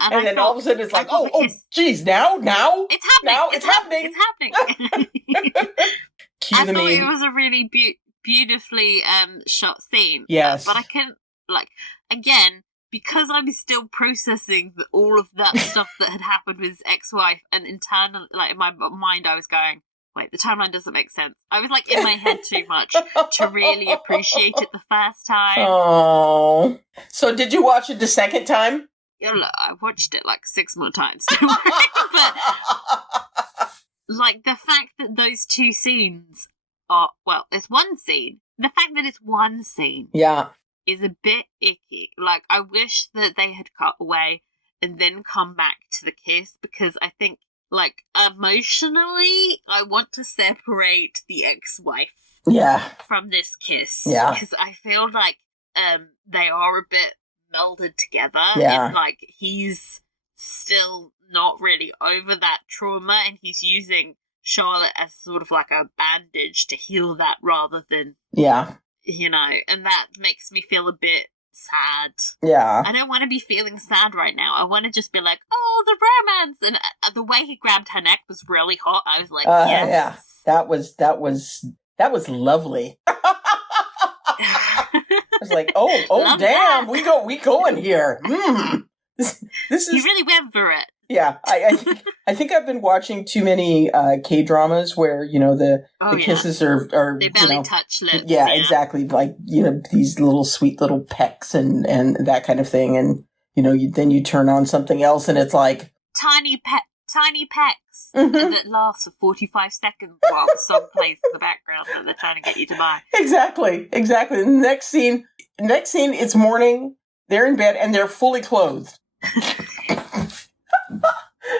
And then all of a sudden it's like, geez, now? It's happening. It's happening. Cue the meme. It was a really beautifully shot scene. Yes. But I can, again, because I'm still processing all of that stuff that had happened with his ex-wife, and internally, in my mind, I was going, wait, the timeline doesn't make sense. I was, in my head too much to really appreciate it the first time. Oh. So did you watch it the second time? Yeah, look, I watched it 6 more times. Don't worry. But, the fact that those two scenes are, it's one scene. The fact that it's one scene. Yeah. Is a bit icky. I wish that they had cut away and then come back to the kiss, because I think, emotionally, I want to separate the ex-wife from this kiss. Yeah. Because I feel like they are a bit melded together. Yeah. And, he's still not really over that trauma, and he's using Charlotte as sort of a bandage to heal that rather than... Yeah. And that makes me feel a bit sad. Yeah. I don't want to be feeling sad right now. I want to just be like, oh, the romance. And the way he grabbed her neck was really hot. I was like, yes. Yeah. That was lovely. I was like, oh, damn, that. we going here. This is. You really went for it. Yeah, I think I've been watching too many K-dramas where the kisses are they barely touch lips. Yeah, exactly. These little sweet little pecks and that kind of thing, and then you turn on something else and it's like tiny pecks that last for 45 seconds while the song plays in the background that they're trying to get you to buy. Exactly. The next scene, it's morning. They're in bed and they're fully clothed.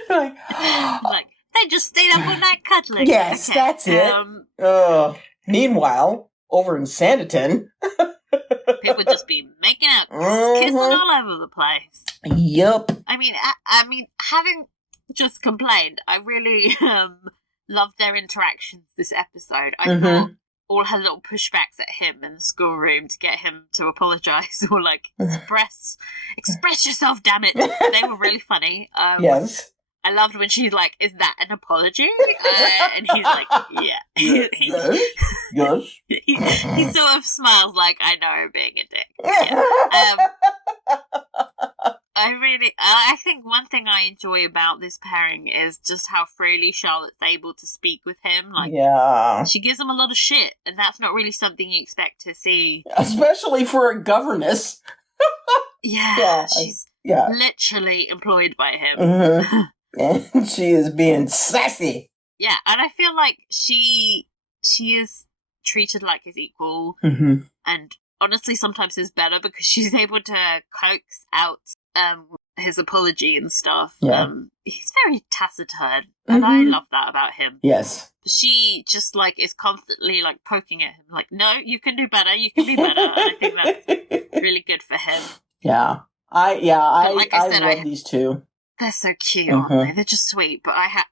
They just stayed up all night cuddling. Yes, okay. That's it. Meanwhile, over in Sanditon, people just be making out, kissing all over the place. Yup. I mean, having just complained, I really loved their interactions this episode. I thought all her little pushbacks at him in the schoolroom to get him to apologise or express yourself, damn it. They were really funny. Yes. I loved when she's like, is that an apology? And he's like, yeah. Yes. He sort of smiles like, I know I'm being a dick. Yeah. I think one thing I enjoy about this pairing is just how freely Charlotte's able to speak with him. She gives him a lot of shit, and that's not really something you expect to see. Especially for a governess. Yeah. Yeah. literally employed by him. Mm-hmm. And she is being sassy. Yeah, and I feel like she is treated like his equal, Mm-hmm. and honestly sometimes is better because she's able to coax out his apology and stuff. Yeah. He's very taciturn, and I love that about him. Yes. She just like is constantly like poking at him, like, no, you can do better, you can be better. And I think that's really good for him. Yeah. I love these two. They're so cute, aren't they? They're just sweet, but I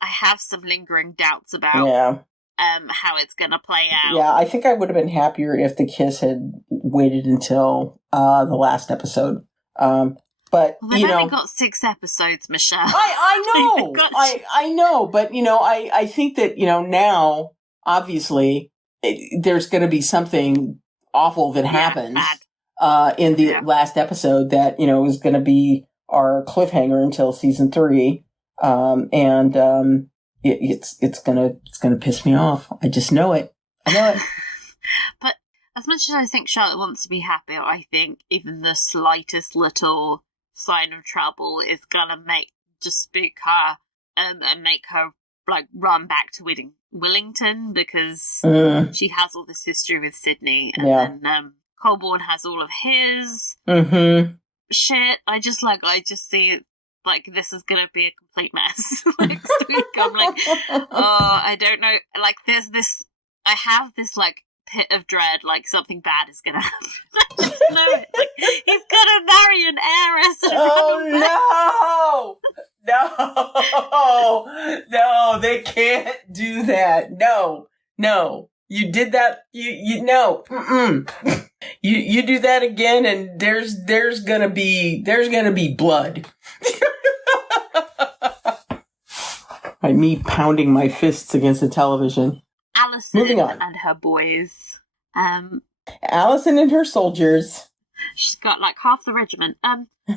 have some lingering doubts about how it's gonna play out. Yeah, I think I would have been happier if the kiss had waited until the last episode. But well, they've only got 6 episodes, Michelle. I know, I know, but I think that now obviously there's going to be something awful that happens in the last episode that is going to be our cliffhanger until season 3, and it's gonna piss me off. I just know it. I know it. But as much as I think Charlotte wants to be happy, I think even the slightest little sign of trouble is gonna just spook her and make her like run back to Willington because she has all this history with Sydney, and then Colborne has all of his shit. I just see it like this is gonna be a complete mess next week. I'm like, oh, I don't know. Like there's this, I have this like pit of dread, like something bad is gonna happen. No, like, he's gonna marry an heiress. Oh no, they can't do that. No, you did that. You no. You do that again, and there's gonna be blood. By me pounding my fists against the television. Allison Moving on. And her boys. Allison and her soldiers. She's got like half the regiment.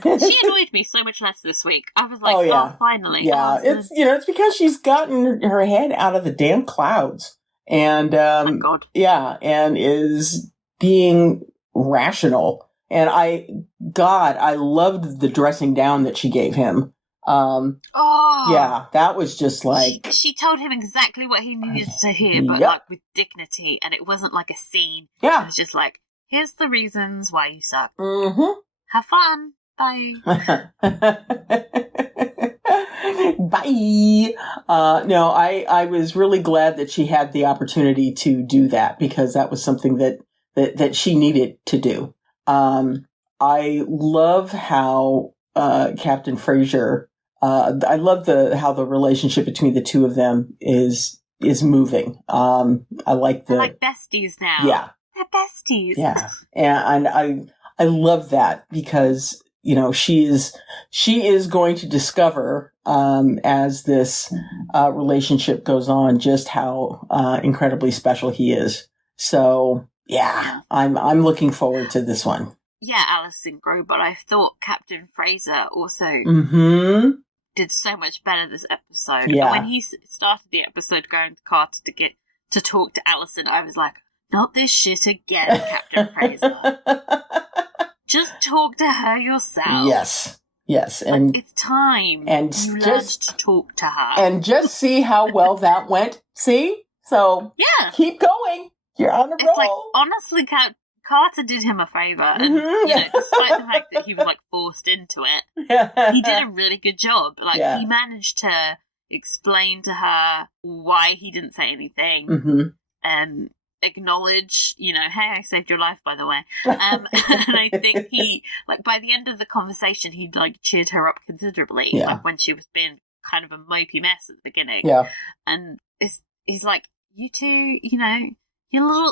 She annoyed me so much less this week. I was like, oh finally. Yeah, it's because she's gotten her head out of the damn clouds. And thank God. Yeah, and is being rational. And I loved the dressing down that she gave him. Yeah, that was just like she told him exactly what he needed to hear, but like with dignity, and it wasn't like a scene. Yeah, it was just like, here's the reasons why you suck. Have fun. Bye. Bye. No, I was really glad that she had the opportunity to do that because that was something that she needed to do. I love how Captain Fraser. I love how the relationship between the two of them is moving. They're like besties now. Yeah, they're besties. Yeah, and I love that because she is going to discover as this relationship goes on just how incredibly special he is. So yeah, I'm looking forward to this one. Yeah, Alison grew, but I thought Captain Fraser also did so much better this episode. Yeah. When he started the episode going to Carter to talk to Alison, I was like, not this shit again, Captain Fraser. Just talk to her yourself. Yes, and it's time. And you learned to talk to her, and just see how well that went. See, so yeah, keep going. You're on a roll. It's like honestly, Carter did him a favor, and despite the fact that he was like forced into it, he did a really good job. Like he managed to explain to her why he didn't say anything, and acknowledge, hey, I saved your life, by the way. And I think he, like, by the end of the conversation, he like cheered her up considerably, like when she was being kind of a mopey mess at the beginning. Yeah, and he's like, you two,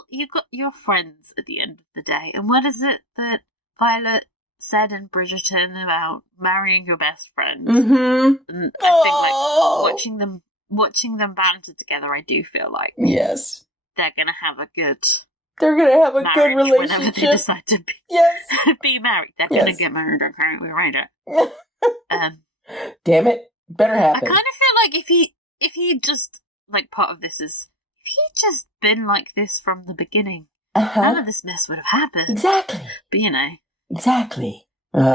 you've got your friends at the end of the day. And what is it that Violet said in Bridgerton about marrying your best friend? And I think like watching them banter together, I do feel like they're gonna have a good relationship whenever they decide to be married. They're gonna get married. Okay, we write it. Damn it, better happen. I kind of feel like if he just like part of this is. If he'd just been like this from the beginning, none of this mess would have happened. Exactly. But Exactly. Things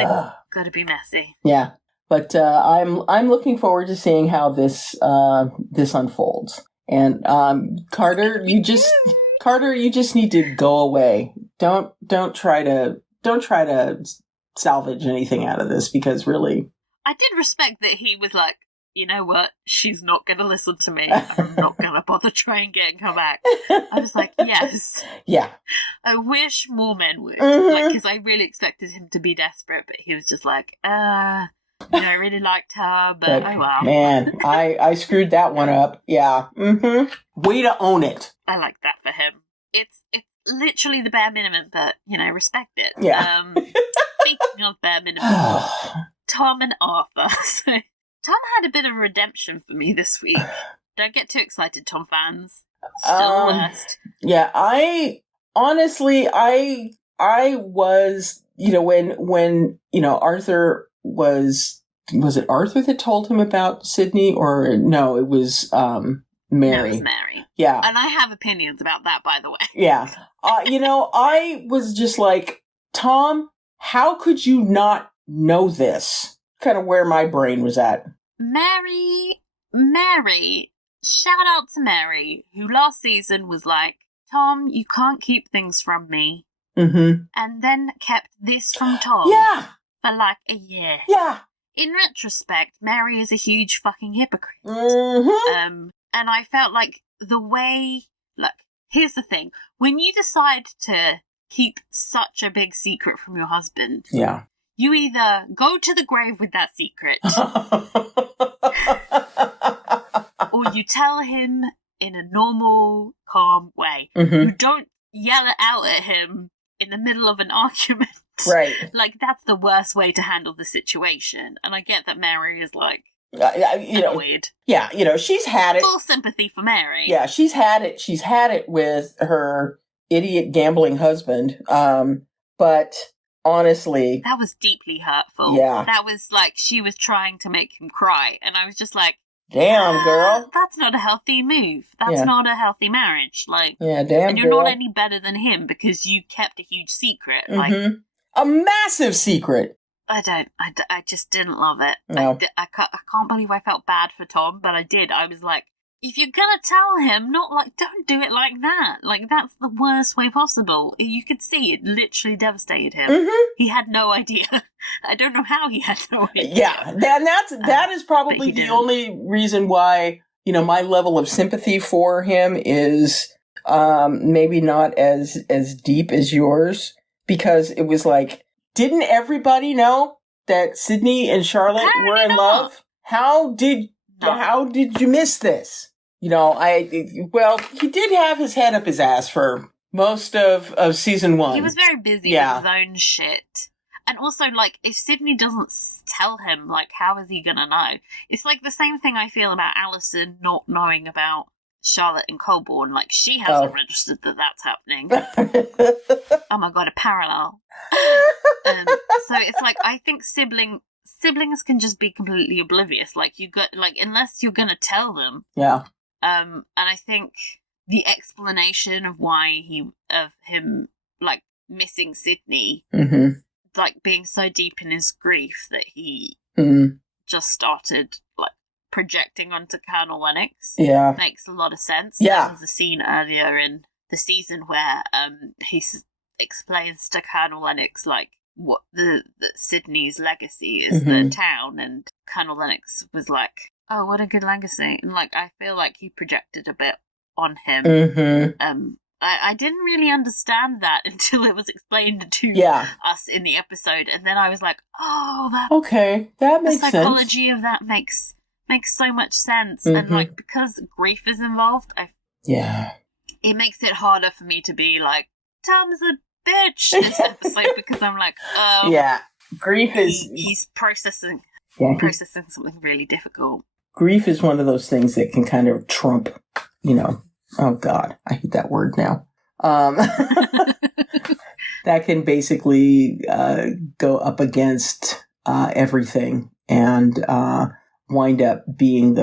got to be messy. Yeah. But I'm looking forward to seeing how this unfolds. And Carter, you just need to go away. Don't try to salvage anything out of this, because really, I did respect that he was like, you know what? She's not going to listen to me. I'm not going to bother trying getting her back. I was like, yes. Yeah. I wish more men would. Mm-hmm. Because I really expected him to be desperate, but he was just like, I really liked her, but oh well. Man, I screwed that one up. Yeah. Mm-hmm. Way to own it. I like that for him. It's literally the bare minimum, but, respect it. Yeah. Speaking of bare minimum, Tom and Arthur. So, Tom had a bit of a redemption for me this week. Don't get too excited, Tom fans. Still worst. Yeah, I honestly was, when Arthur was it Arthur that told him about Sydney, or no, it was Mary. No, it was Mary. Yeah. And I have opinions about that, by the way. Yeah. I was just like, Tom, how could you not know this? Kind of where my brain was at. Mary, shout out to Mary, who last season was like, Tom, you can't keep things from me. Mm-hmm. And then kept this from Tom. Yeah. For like a year. Yeah. In retrospect, Mary is a huge fucking hypocrite. Mm-hmm. And I felt like the way, here's the thing. When you decide to keep such a big secret from your husband, yeah, you either go to the grave with that secret, or you tell him in a normal, calm way. Mm-hmm. You don't yell it out at him in the middle of an argument. Right. That's the worst way to handle the situation. And I get that Mary is annoyed. Yeah, she's had it. Full sympathy for Mary. Yeah, she's had it. She's had it with her idiot gambling husband. But honestly, that was deeply hurtful. Yeah. That was she was trying to make him cry. And I was just like, damn, girl. That's not a healthy move. That's not a healthy marriage. Yeah, damn, and you're girl. not any better than him because you kept a huge secret. Mm-hmm. A massive secret. I just didn't love it. No. I can't believe I felt bad for Tom, but I did. I was like, if you're gonna tell him, don't do it like that. That's the worst way possible. You could see it literally devastated him. Mm-hmm. He had no idea. I don't know how he had no idea. Yeah, that is probably the only reason why, my level of sympathy for him is maybe not as deep as yours, because it was like, didn't everybody know that Sydney and Charlotte were in love? How did you miss this? He did have his head up his ass for most of season 1. He was very busy with his own shit. And also, if Sydney doesn't tell him, how is he gonna know? It's the same thing I feel about Alison not knowing about Charlotte and Colborne. She hasn't registered that that's happening. Oh my god, a parallel. So it's I think siblings can just be completely oblivious. Unless you're gonna tell them. Yeah. And I think the explanation of him missing Sydney, mm-hmm. Being so deep in his grief that he just started projecting onto Colonel Lennox. Yeah. Makes a lot of sense. Yeah. There was a scene earlier in the season where he explains to Colonel Lennox what the Sydney's legacy is, the town, and Colonel Lennox was like, oh, what a good legacy. And I feel like he projected a bit on him. Mm-hmm. I didn't really understand that until it was explained to us in the episode, and then I was like, oh, that makes sense. The psychology of that makes so much sense. Mm-hmm. And because grief is involved, it makes it harder for me to be like, Tom's a bitch this episode, because I'm like, oh, yeah, grief is he's processing something really difficult. Grief is one of those things that can kind of trump, oh god, I hate that word now. That can basically go up against everything and wind up being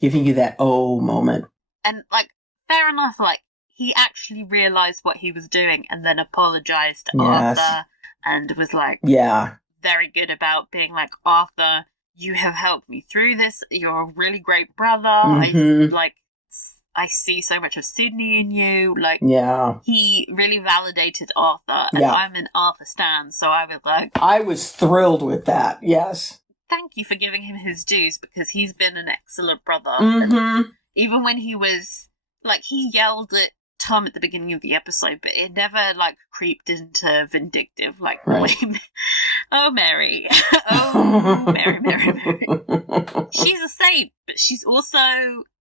giving you that moment. And fair enough, he actually realized what he was doing and then apologized to Arthur and was like, yeah, very good about being like, Arthur, you have helped me through this. You're a really great brother. I see so much of Sydney in you. Like, yeah, he really validated Arthur, and I'm an Arthur stan, so I was like, I was thrilled with that. Yes, thank you for giving him his dues, because he's been an excellent brother. Mm-hmm. And even when he was like, he yelled at Tom at the beginning of the episode, but it never like creeped into vindictive, like, right. Oh, Mary. Oh, Mary. She's a saint, but she's also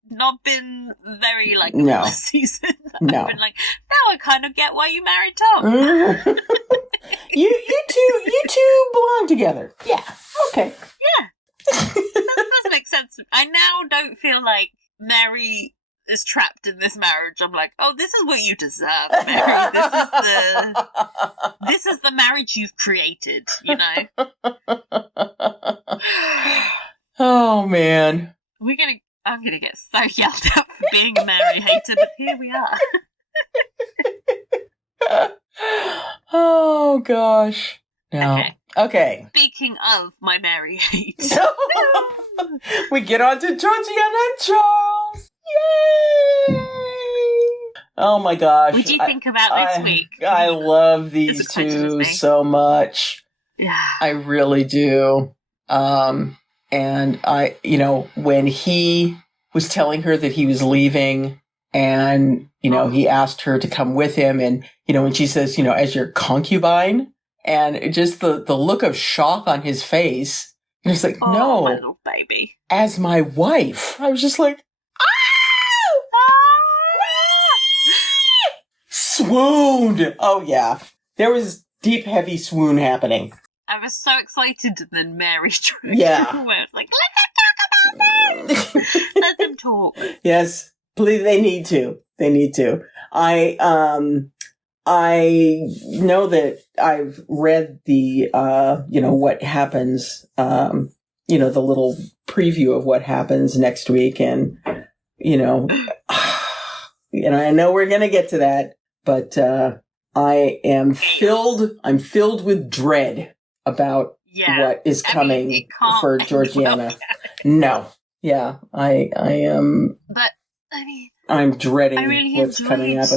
not been very, like, no. this season. No. I've been like, now I kind of get why you married Tom. you two belong together. Yeah. Okay. Yeah. That does make sense. I now don't feel like Mary is trapped in this marriage. I'm like, oh, this is what you deserve, Mary. This is the marriage you've created, you know? Oh, man. I'm gonna get so yelled at for being a Mary hater, but here we are. Oh, gosh. No. Okay. Speaking of my Mary hate. We get on to Georgiana and Charles. Yay! Oh my gosh. What do you think about this week? I love these two so much. Yeah. I really do. And I, when he was telling her that he was leaving and, he asked her to come with him and, when she says, as your concubine, and just the look of shock on his face, and it's like, no, my little baby. As my wife. I was just like, swooned. Oh, yeah. There was deep, heavy swoon happening. I was so excited, and then Mary drew. Yeah. Where I was like, let them talk about this. Let them talk. Yes, please. They need to. I know that I've read the, what happens, the little preview of what happens next week, and I know we're gonna get to that. But I'm filled with dread about what is coming for Georgiana. No. Yeah, I am. But, I'm dreading what's coming up.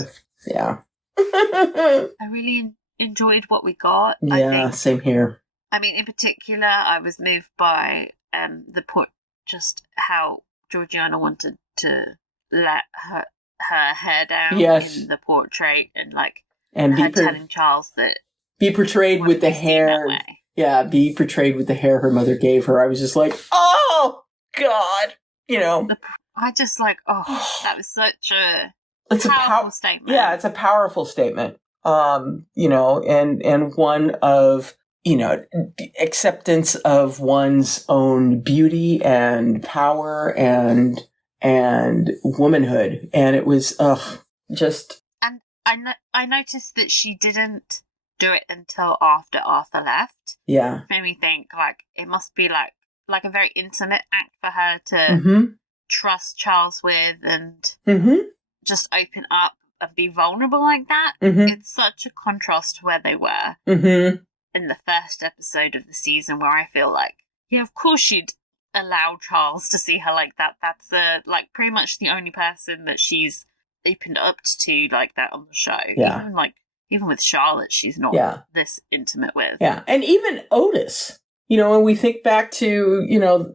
Yeah. I really enjoyed what we got. Yeah, same here. In particular, I was moved by just how Georgiana wanted to let her hair down in the portrait, and her telling Charles that be portrayed with the hair. Yeah, be portrayed with the hair her mother gave her. I was just like, oh God, I just that was such a powerful statement. Yeah, it's a powerful statement. And one of acceptance of one's own beauty and power and womanhood, and it was just. And I noticed that she didn't do it until after Arthur left. Yeah, it made me think it must be like a very intimate act for her to trust Charles with and just open up and be vulnerable like that. It's such a contrast to where they were in the first episode of the season, where I feel like, yeah, of course she'd allow Charles to see her like that. That's pretty much the only person that she's opened up to like that on the show. Yeah. Even with Charlotte, she's not this intimate with. Yeah. And even Otis, when we think back to,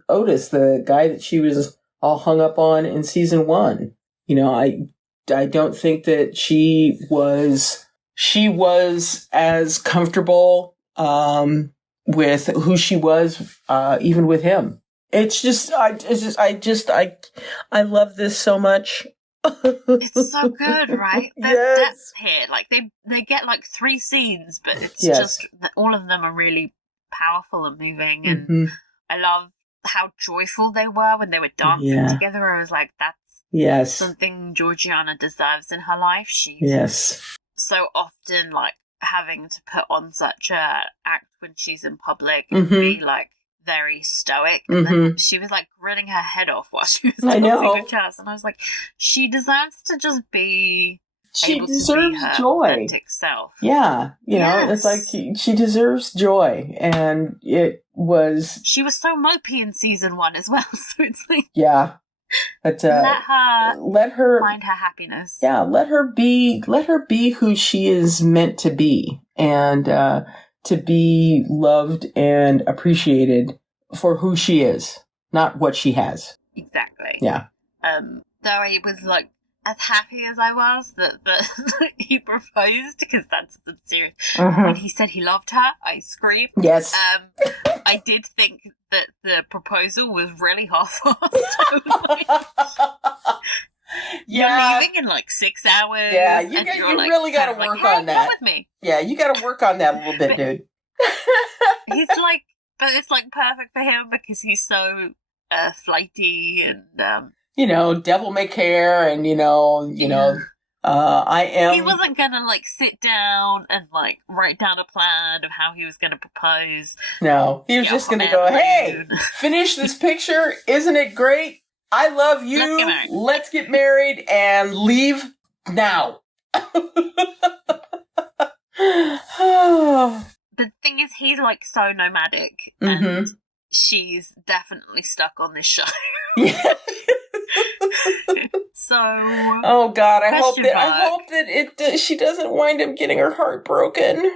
Otis, the guy that she was all hung up on in season 1, I don't think that she was as comfortable with who she was even with him. I love this so much. It's so good, right? There's depth here. They get 3 scenes, but it's just that all of them are really powerful and moving. And I love how joyful they were when they were dancing together. I was like, that's something Georgiana deserves in her life. She's so often having to put on such a act when she's in public and be very stoic, and then she was grinning her head off while she was dancing with Charles, and I was like, she deserves to just be she able deserves to be her joy. authentic self. Yeah, it's like she deserves joy, and it was. She was so mopey in season 1 as well, so it's like but let her find her happiness. Yeah, let her be who she is meant to be, and to be loved and appreciated for who she is, not what she has. Exactly. Yeah. Though I was like, as happy as I was that he proposed, because that's the serious. When he said he loved her, I screamed. Yes. I did think that the proposal was really half-assed. You're leaving in like 6 hours. Yeah, you really got to work on that. Come with me. Yeah, you got to work on that a little bit, dude. But it's like perfect for him because he's so flighty and devil may care, and I am. He wasn't gonna like sit down and like write down a plan of how he was gonna propose. No, he was just gonna go, "Hey, finish this picture. Isn't it great? I love you. Let's get married and leave now." The thing is, he's like so nomadic, and she's definitely stuck on this show. So, oh God, I hope that she doesn't wind up getting her heart broken. No.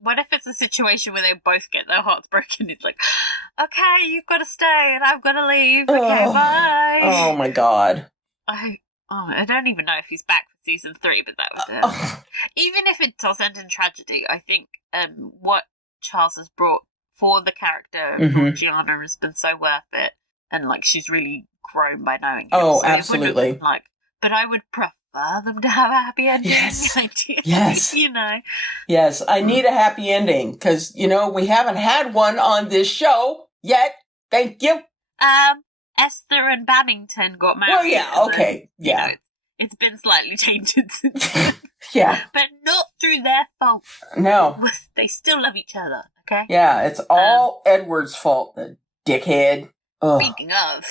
What if it's a situation where they both get their hearts broken? It's like, okay, you've got to stay, and I've got to leave. Okay, bye. Oh my God. I don't even know if he's back for season 3, but that was it. Even if it does end in tragedy, I think what Charles has brought for the character of Georgiana has been so worth it, and like she's really grown by knowing him. Oh, so absolutely. But I would prefer them to have a happy ending. Yes. Yes. Yes, I need a happy ending because we haven't had one on this show yet. Thank you. Esther and Babington got married. Well, yeah, okay, yeah. It's been slightly tainted since then. Yeah. But not through their fault. No. They still love each other, okay? Yeah, it's all Edward's fault, the dickhead. Ugh. Speaking of.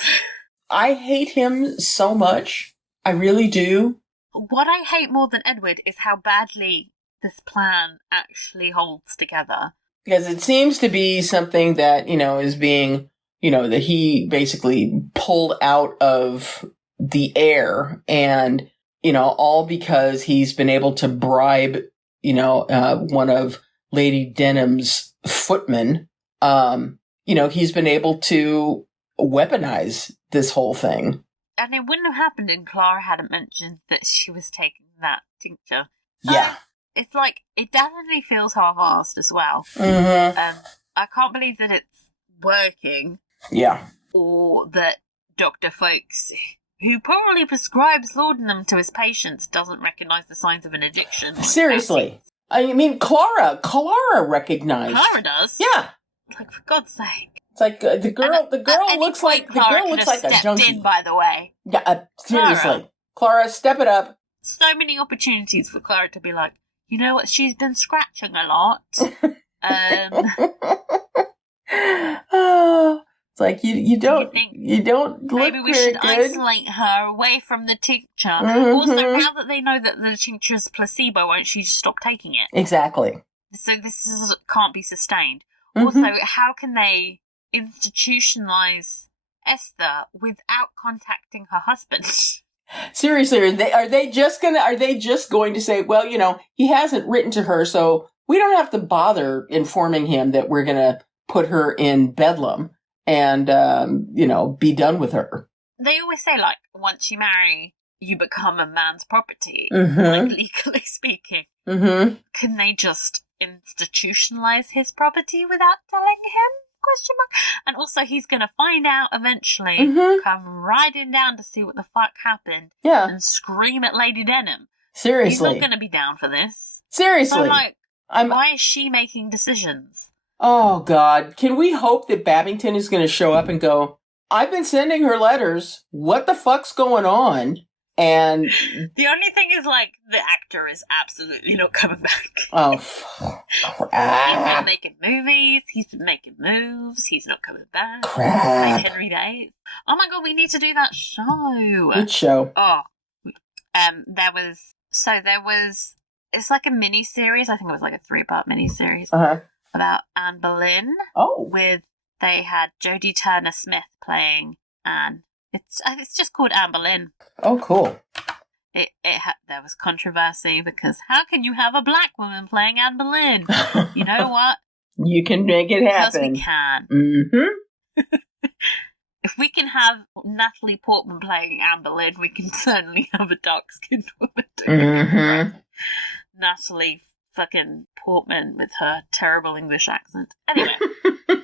I hate him so much. I really do. What I hate more than Edward is how badly this plan actually holds together. Because it seems to be something that, is being, that he basically pulled out of the air, and, all because he's been able to bribe, one of Lady Denham's footmen. He's been able to weaponize this whole thing. And it wouldn't have happened if Clara hadn't mentioned that she was taking that tincture. Yeah. It's like, it definitely feels half-assed as well. I can't believe that it's working. Yeah. Or that Dr. Folks, who probably prescribes laudanum to his patients, doesn't recognise the signs of an addiction. Seriously. I mean, Clara recognized. Clara does? Yeah. Like, for God's sake. It's like the girl looks like a junkie. In, by the way. Yeah, seriously. Clara, step it up. So many opportunities for Clara to be like, you know what, she's been scratching a lot. It's like you don't look maybe we should isolate her away from the tincture. Also, now that they know that the tincture is placebo, won't she just stop taking it? Exactly. So this can't be sustained. Also, how can they institutionalize Esther without contacting her husband? Seriously, are they just going to say, well, he hasn't written to her, so we don't have to bother informing him that we're going to put her in Bedlam and be done with her. They always say, like, once you marry, you become a man's property, like legally speaking. Can they just institutionalize his property without telling him? ? And also, he's going to find out eventually, come riding down to see what the fuck happened, and scream at Lady Denham. Seriously. He's not going to be down for this. Seriously. So why is she making decisions? Oh, God. Can we hope that Babington is going to show up and go, I've been sending her letters. What the fuck's going on? And the only thing is, like, the actor is absolutely not coming back. Oh, crap. He's been making movies. He's been making moves. He's not coming back. Crap. Like Henry VIII. Oh my God, we need to do that show. Good show. Oh, we There was it's like a mini series. I think it was like a 3-part mini series about Anne Boleyn. Oh, They had Jodie Turner-Smith playing Anne. It's just called Anne Boleyn. oh, cool. There was controversy because how can you have a black woman playing Anne Boleyn? You know what? You can make it happen. Because we can. Mm-hmm. If we can have Natalie Portman playing Anne Boleyn, we can certainly have a dark-skinned woman doing it. Natalie fucking Portman with her terrible English accent. Anyway,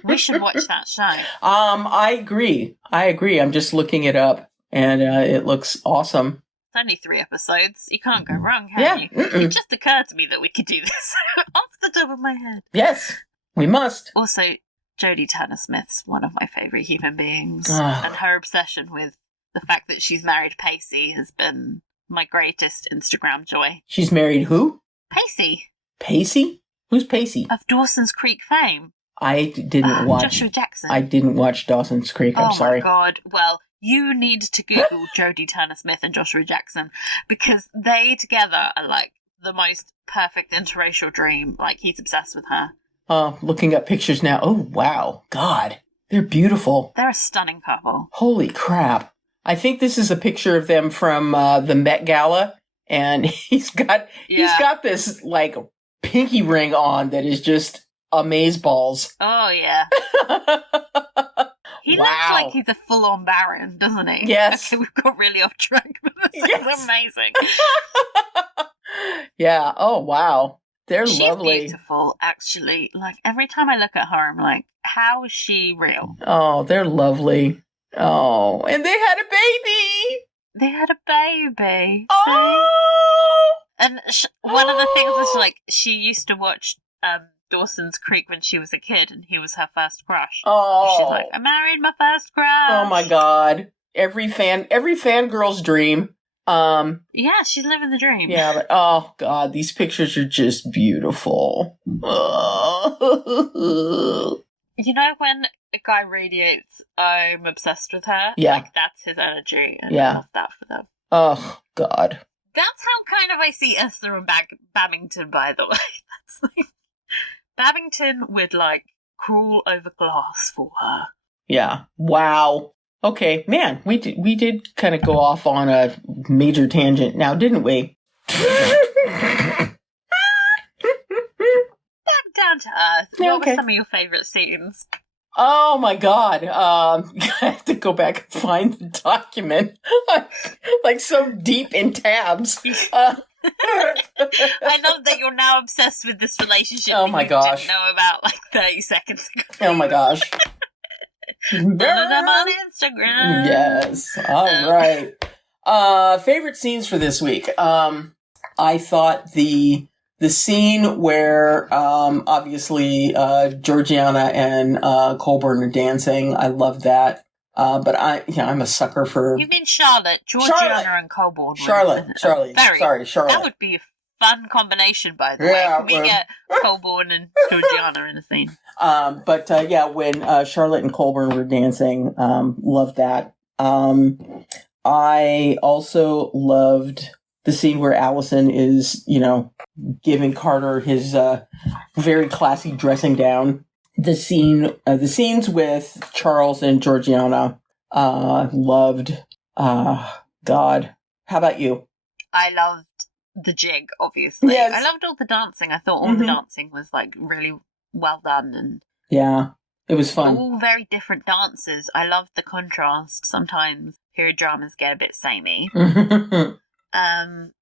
we should watch that show. I agree. I'm just looking it up, and it looks awesome. It's only 3 episodes. You can't go wrong, can you? It just occurred to me that we could do this off the top of my head. Yes, we must. Also, Jodie Turner-Smith's one of my favourite human beings, and her obsession with the fact that she's married Pacey has been my greatest Instagram joy. She's married who? Pacey. Pacey? Who's Pacey? Of Dawson's Creek fame. I didn't watch... Joshua Jackson. I didn't watch Dawson's Creek, I'm sorry. Oh my god. Well, you need to Google Jodie Turner-Smith and Joshua Jackson, because they together are like the most perfect interracial dream. Like, he's obsessed with her. Looking up pictures now. Oh, wow. God. They're beautiful. They're a stunning couple. Holy crap. I think this is a picture of them from the Met Gala, and he's got this, like, pinky ring on that is just amazeballs. Oh, yeah. He looks like he's a full-on baron, doesn't he? Yes. Okay, we've got really off track, but this is amazing. Yeah. Oh, wow. They're lovely. She's beautiful, actually. Like, every time I look at her, I'm like, how is she real? Oh, they're lovely. Oh, and they had a baby. They had a baby. Oh! And one of the things is, like, she used to watch Dawson's Creek when she was a kid, and he was her first crush. Oh. She's like, I married my first crush. Oh, my God. Every fangirl's dream. Yeah, she's living the dream. Yeah, but oh god, these pictures are just beautiful. You know when a guy radiates, I'm obsessed with her? Yeah. Like, that's his energy, and I love that for them. Oh god. That's how kind of I see Esther and Babington, by the way. That's like, Babington would, like, crawl over glass for her. Yeah. Wow. Okay, man, we did kind of go off on a major tangent now, didn't we? Back down to earth. What were some of your favourite scenes? Oh my god. I have to go back and find the document. Like so deep in tabs. I love that you're now obsessed with this relationship oh that my you gosh. didn't know about like 30 seconds ago. Oh my gosh. None of them on Instagram. Yes. All right. Favorite scenes for this week. I thought the scene where obviously Georgiana and Colburn are dancing. I love that. But I'm a sucker for. You mean Charlotte, Georgiana, and Colburn? Charlotte. Charlotte. That would be a fun combination, by the way. Can we get Colburn and Georgiana in a scene? But when Charlotte and Colburn were dancing, loved that. I also loved the scene where Allison is, giving Carter his very classy dressing down. The scenes with Charles and Georgiana, loved. God, how about you? I loved the jig, obviously. Yes. I loved all the dancing. I thought all the dancing was like really well done, and yeah, it was fun. All very different dances. I loved the contrast. Sometimes period dramas get a bit samey.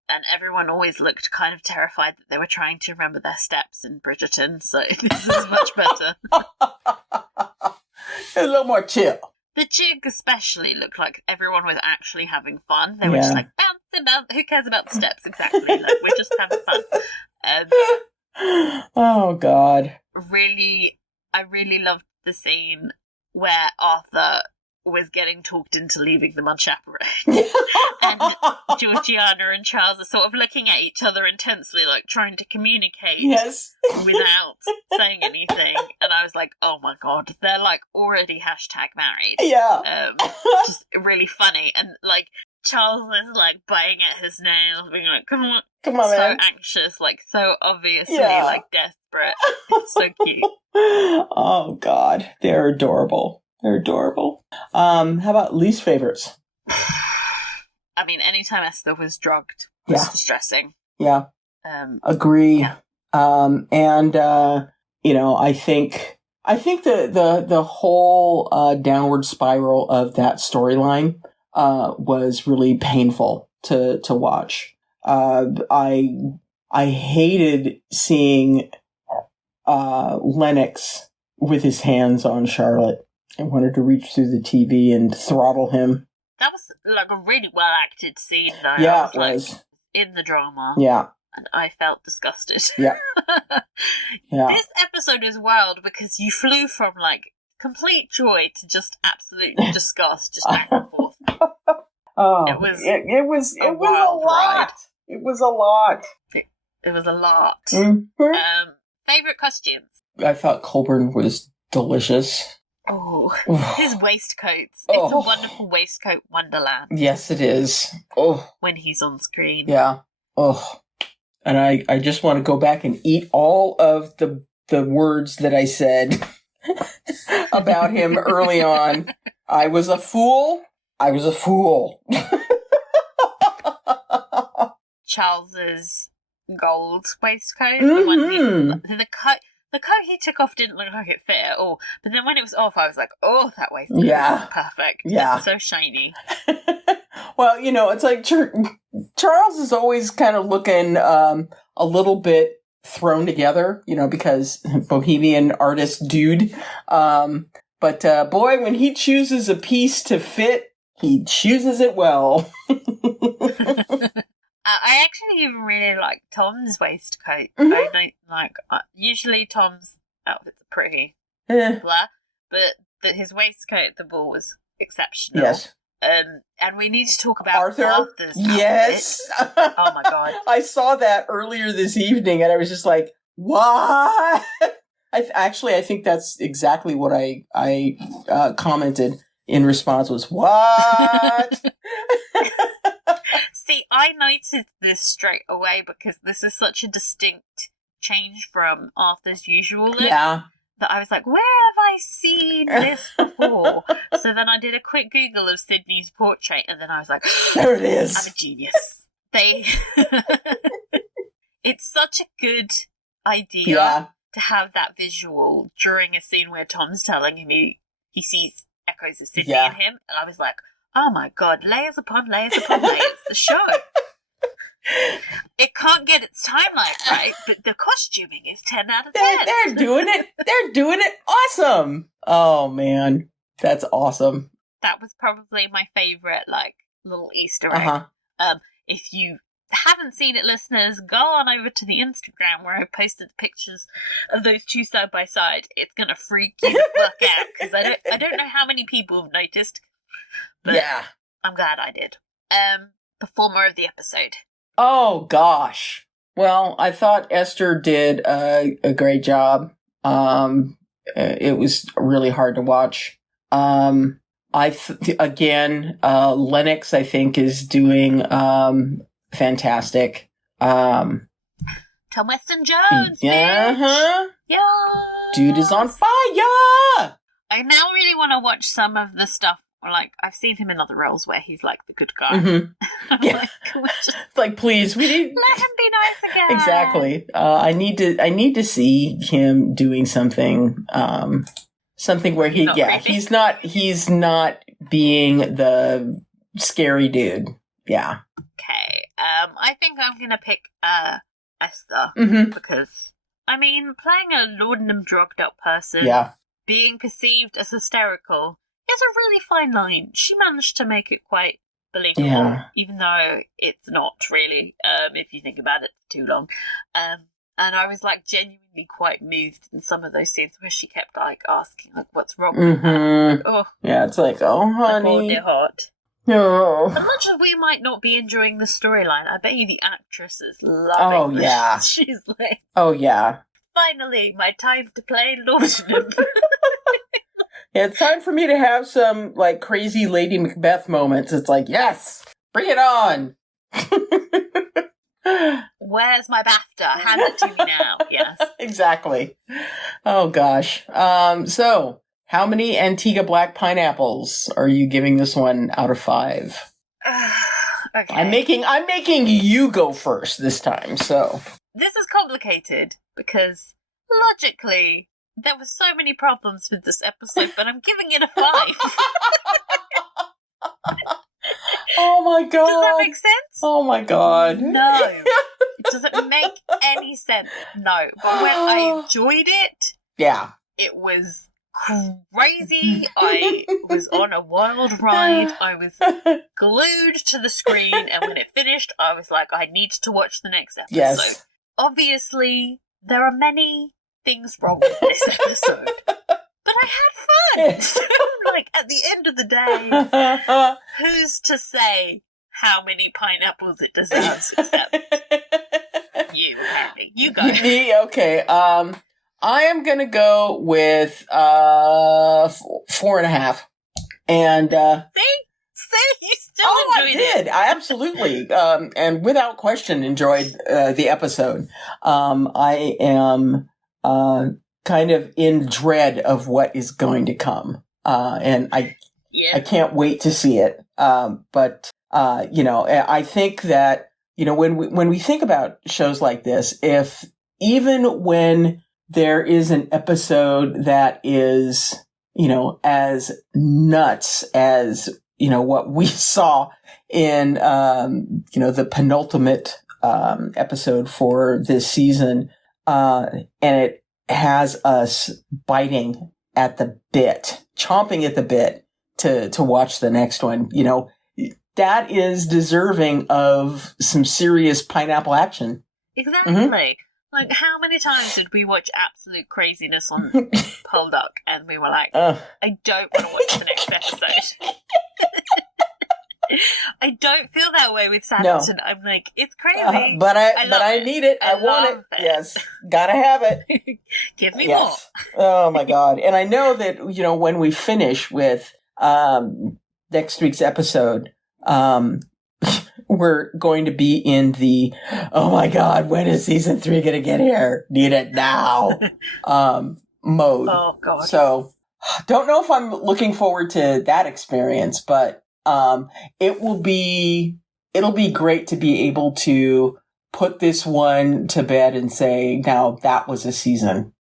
And everyone always looked kind of terrified that they were trying to remember their steps in Bridgerton, so this is much better. A little more chill. The jig especially looked like everyone was actually having fun. They were just like, bounce. Who cares about the steps exactly? Like, we're just having fun. Oh, God. I really loved the scene where Arthur was getting talked into leaving them unchaperoned. And Georgiana and Charles are sort of looking at each other intensely, like trying to communicate without saying anything. And I was like, oh my God, they're like already #married. Yeah. Just really funny. And like Charles is like biting at his nails, being like, come on, so man. Anxious, like so obviously like desperate. It's so cute. Oh God, they're adorable. How about least favorites? I mean, anytime Esther was drugged was distressing. Yeah. Agree. Yeah. I think the whole downward spiral of that storyline was really painful to watch. I hated seeing Lennox with his hands on Charlotte. I wanted to reach through the TV and throttle him. That was like a really well acted scene, though. Yeah, it was. In the drama. Yeah. And I felt disgusted. Yeah. Yeah. This episode is wild because you flew from like complete joy to just absolute disgust, just back and forth. Oh, it was a lot. It was a lot. It was a lot. Mm-hmm. Favorite costumes? I thought Colburn was delicious. Oh, his waistcoats. It's a wonderful waistcoat wonderland. Yes, it is. Oh, when he's on screen. Yeah. Oh, and I just want to go back and eat all of the words that I said about him early on. I was a fool. Charles's gold waistcoat. Mm-hmm. The coat he took off didn't look like it fit at all. But then when it was off, I was like, oh, that waistcoat is perfect. Yeah. It's so shiny. Well, it's like Charles is always kind of looking a little bit thrown together, because bohemian artist dude. But boy, when he chooses a piece to fit, he chooses it well. I actually even really like Tom's waistcoat. Mm-hmm. I don't like. Usually Tom's outfits are pretty blah, but his waistcoat at the ball was exceptional. Yes. And we need to talk about Arthur's outfit. Yes. Oh my God. I saw that earlier this evening, and I was just like, "What?" I think that's exactly what I commented in response was, "What?" See, I noticed this straight away because this is such a distinct change from Arthur's usual look. Yeah. That I was like, where have I seen this before? So then I did a quick Google of Sydney's portrait, and then I was like, there it is. I'm a genius. It's such a good idea to have that visual during a scene where Tom's telling him he sees echoes of Sydney in him, and I was like, oh my God, layers upon layers upon layers. The show. It can't get its timeline right, but the costuming is 10 out of 10. They're doing it. They're doing it awesome. Oh, man. That's awesome. That was probably my favorite, little Easter egg. If you haven't seen it, listeners, go on over to the Instagram where I posted pictures of those two side by side. It's going to freak you the fuck out because I don't know how many people have noticed. But I'm glad I did. Performer of the episode. Oh, gosh. Well, I thought Esther did a great job. It was really hard to watch. Lennox, I think, is doing fantastic. Tom Weston Jones. Yeah. Yeah. Dude is on fire. I now really want to watch some of the stuff. I've seen him in other roles where he's the good guy. Mm-hmm. Yeah. Please, we need let him be nice again. Exactly. I need to see him doing something. Something where he's not being the scary dude. Yeah. Okay. I think I'm gonna pick Esther because playing a laudanum drugged up person, being perceived as hysterical. It's a really fine line. She managed to make it quite believable, even though it's not really, if you think about it too long. And I was genuinely quite moved in some of those scenes where she kept asking what's wrong with her. Oh, yeah, it's oh honey, poor dear heart. No. As much as we might not be enjoying the storyline, I bet you the actress is loving. Oh yeah, she's oh yeah. Finally, my time to play laudanum. Yeah, it's time for me to have some crazy Lady Macbeth moments. It's yes. Bring it on. Where's my BAFTA? Hand it to me now. Yes. Exactly. Oh, gosh. So, how many Antigua Black pineapples are you giving this one out of 5? Okay. I'm making you go first this time, so. This is complicated because logically there were so many problems with this episode, but I'm giving it a 5. Oh my god. Does that make sense? Oh my god. No. It doesn't make any sense. No. But when I enjoyed it, Yeah. it was crazy. I was on a wild ride. I was glued to the screen, and when it finished, I was like, I need to watch the next episode. Yes. Obviously, there are many things wrong with this episode, but I had fun. So, like, at the end of the day, who's to say how many pineapples it deserves except you, apparently. You go. Me? Okay. I am gonna go with 4.5. And See, you still enjoyed it. I did. I absolutely, and without question, enjoyed the episode. I am kind of in dread of what is going to come, and I can't wait to see it. But I think that when we think about shows like this, if even when there is an episode that is, as nuts as, what we saw in, the penultimate, episode for this season, and it has us biting at the bit, chomping at the bit to watch the next one, that is deserving of some serious pineapple action. Exactly. Mm-hmm. Like, how many times did we watch absolute craziness on Poldark and we were like, I don't want to watch the next episode. I don't feel that way with Sanditon. No. I'm like, it's crazy. But I need it. I want it. Yes. Gotta have it. Give me more. Oh my God. And I know that, when we finish with next week's episode, we're going to be in the, oh my God, when is season 3 going to get here? Need it now mode. Oh God. So don't know if I'm looking forward to that experience, but it'll be great to be able to put this one to bed and say, now that was a season.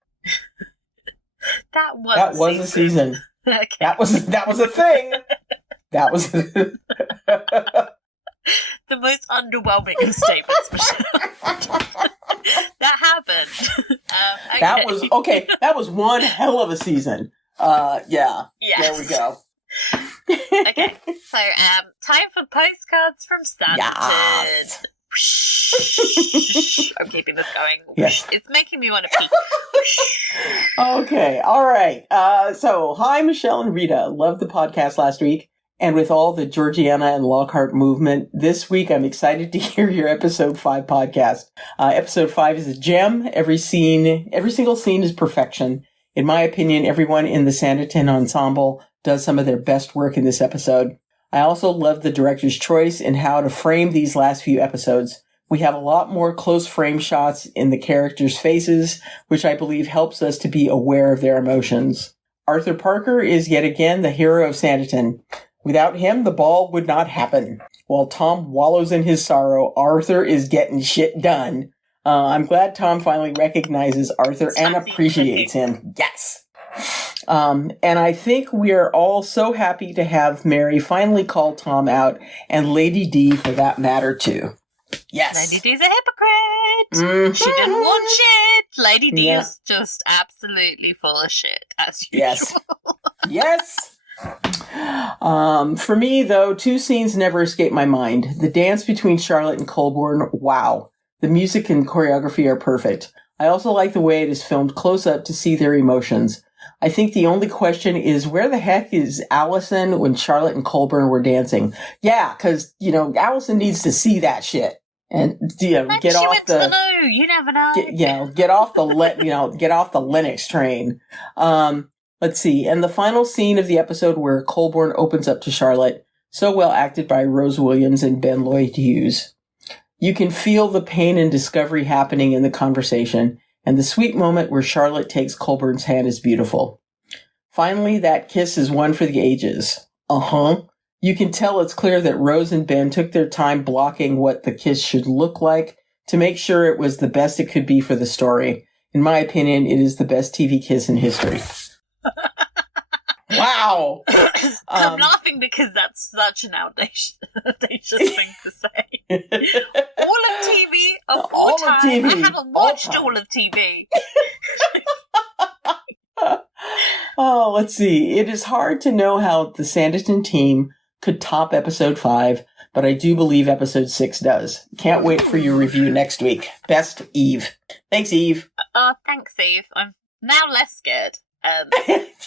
That was a season. Okay. That was a thing. That was the most underwhelming of statements, Michelle. That happened. Okay. That was one hell of a season. Yeah. Yes. There we go. Okay. So, time for postcards from Sanditon. Yes. I'm keeping this going. Yes. It's making me want to pee. Okay. All right. So, hi, Michelle and Rita. Loved the podcast last week. And with all the Georgiana and Lockhart movement, this week I'm excited to hear your episode 5 podcast. Episode 5 is a gem. Every single scene is perfection. In my opinion, everyone in the Sanditon ensemble does some of their best work in this episode. I also love the director's choice in how to frame these last few episodes. We have a lot more close frame shots in the characters' faces, which I believe helps us to be aware of their emotions. Arthur Parker is yet again the hero of Sanditon. Without him, the ball would not happen. While Tom wallows in his sorrow, Arthur is getting shit done. I'm glad Tom finally recognizes Arthur and appreciates him. Yes! And I think we are all so happy to have Mary finally call Tom out, and Lady D for that matter, too. Yes! Lady D's a hypocrite! Mm-hmm. She didn't want shit! Lady D is just absolutely full of shit, as usual. Yes! Yes! For me, though, 2 scenes never escape my mind. The dance between Charlotte and Colborne, wow. The music and choreography are perfect. I also like the way it is filmed close up to see their emotions. I think the only question is, where the heck is Allison when Charlotte and Colborne were dancing? Yeah, because, Allison needs to see that shit. And, get off the loo. You never know. Get off the Lennox train. Let's see. And the final scene of the episode where Colborne opens up to Charlotte, So well acted by Rose Williams and Ben Lloyd Hughes. You can feel the pain and discovery happening in the conversation, and the sweet moment where Charlotte takes Colburn's hand is beautiful. Finally, that kiss is one for the ages. You can tell it's clear that Rose and Ben took their time blocking what the kiss should look like to make sure it was the best it could be for the story. In my opinion, it is the best TV kiss in history. Wow! I'm laughing because that's such an audacious thing to say. All of TV of all time. TV. I haven't watched all of TV. Oh, let's see. It is hard to know how the Sanditon team could top episode 5, but I do believe episode 6 does. Can't wait for your review next week. Best, Eve. Thanks, Eve. Thanks, Eve. I'm now less scared.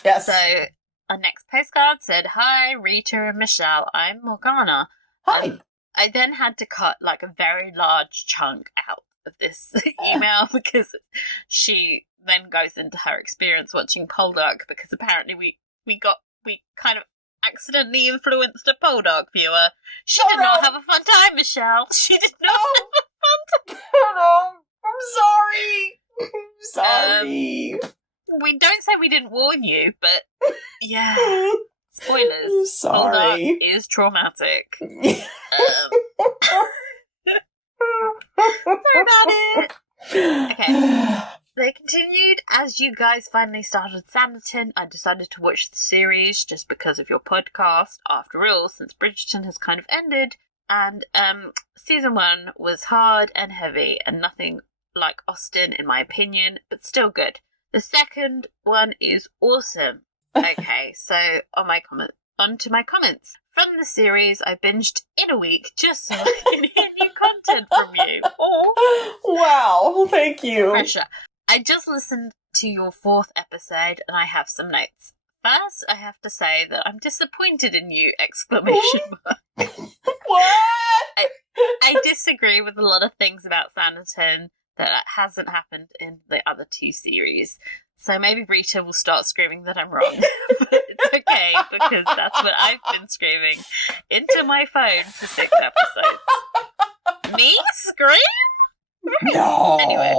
Yes. So, our next postcard said, "Hi, Rita and Michelle. I'm Morgana." Hi. I then had to cut like a very large chunk out of this email because she then goes into her experience watching Poldark, because apparently we kind of accidentally influenced a Poldark viewer. She did not have a fun time, Michelle. She did not have a fun time. No, I'm sorry. We don't say we didn't warn you, but yeah. Spoilers. Sorry. Poldark is traumatic. Sorry about it. Okay. They continued, "As you guys finally started Sanditon, I decided to watch the series just because of your podcast. After all, since Bridgerton has kind of ended, and season 1 was hard and heavy and nothing like Austen in my opinion, but still good. The second one is awesome." Okay, so on to my comments. "From the series, I binged in a week just so I can hear new content from you." Oh, wow, thank you. Pressure. "I just listened to your 4th episode and I have some notes. First, I have to say that I'm disappointed in you! ! What? I disagree with a lot of things about Sanditon that hasn't happened in the other 2 series. So maybe Rita will start screaming that I'm wrong. But it's okay, because that's what I've been screaming into my phone for 6 episodes. Me? Scream? No. Anyway.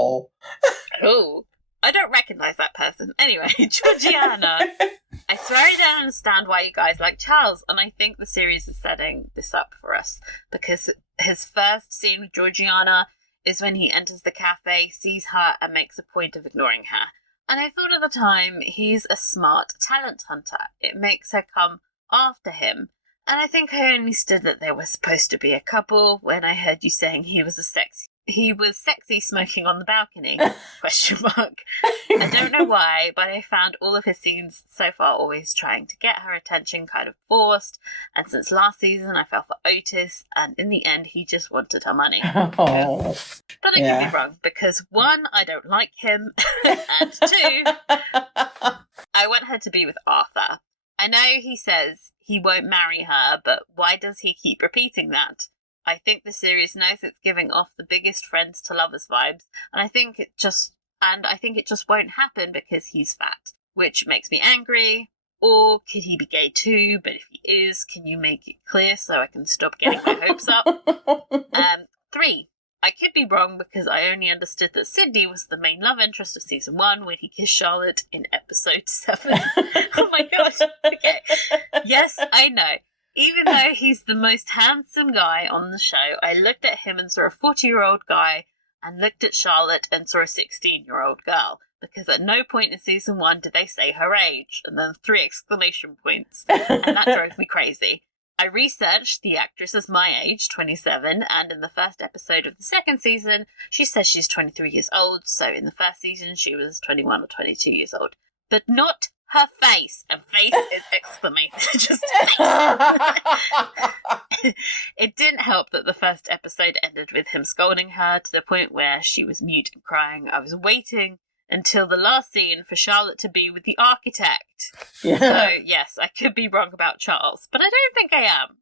Oh, I don't recognise that person. Anyway, Georgiana. "I swear I don't understand why you guys like Charles, and I think the series is setting this up for us, because his first scene with Georgiana is when he enters the cafe, sees her, and makes a point of ignoring her. And I thought at the time, he's a smart talent hunter. It makes her come after him. And I think I only stood that they were supposed to be a couple when I heard you saying he was sexy smoking on the balcony, ? I don't know why, but I found all of his scenes so far always trying to get her attention kind of forced, and since last season I fell for Otis, and in the end he just wanted her money." Oh. But I could be wrong, because 1, I don't like him, and 2, I want her to be with Arthur. I know he says he won't marry her, but why does he keep repeating that? I think the series knows it's giving off the biggest friends to lovers vibes, and I think it just won't happen because he's fat, which makes me angry. Or could he be gay too? But if he is, can you make it clear so I can stop getting my hopes up? 3, I could be wrong because I only understood that Sydney was the main love interest of season 1 when he kissed Charlotte in episode 7. Oh my gosh. Okay. Yes, I know. Even though he's the most handsome guy on the show, I looked at him and saw a 40-year-old guy, and looked at Charlotte and saw a 16-year-old girl, because at no point in season 1 did they say her age, and then 3 exclamation points, and that drove me crazy. I researched, the actress is my age, 27, and in the first episode of the 2nd season, she says she's 23 years old, so in the first season she was 21 or 22 years old. But not her face, and face is exclamation, just face. It didn't help that the first episode ended with him scolding her to the point where she was mute and crying. I was waiting until the last scene for Charlotte to be with the architect. Yeah. So, yes, I could be wrong about Charles, but I don't think I am.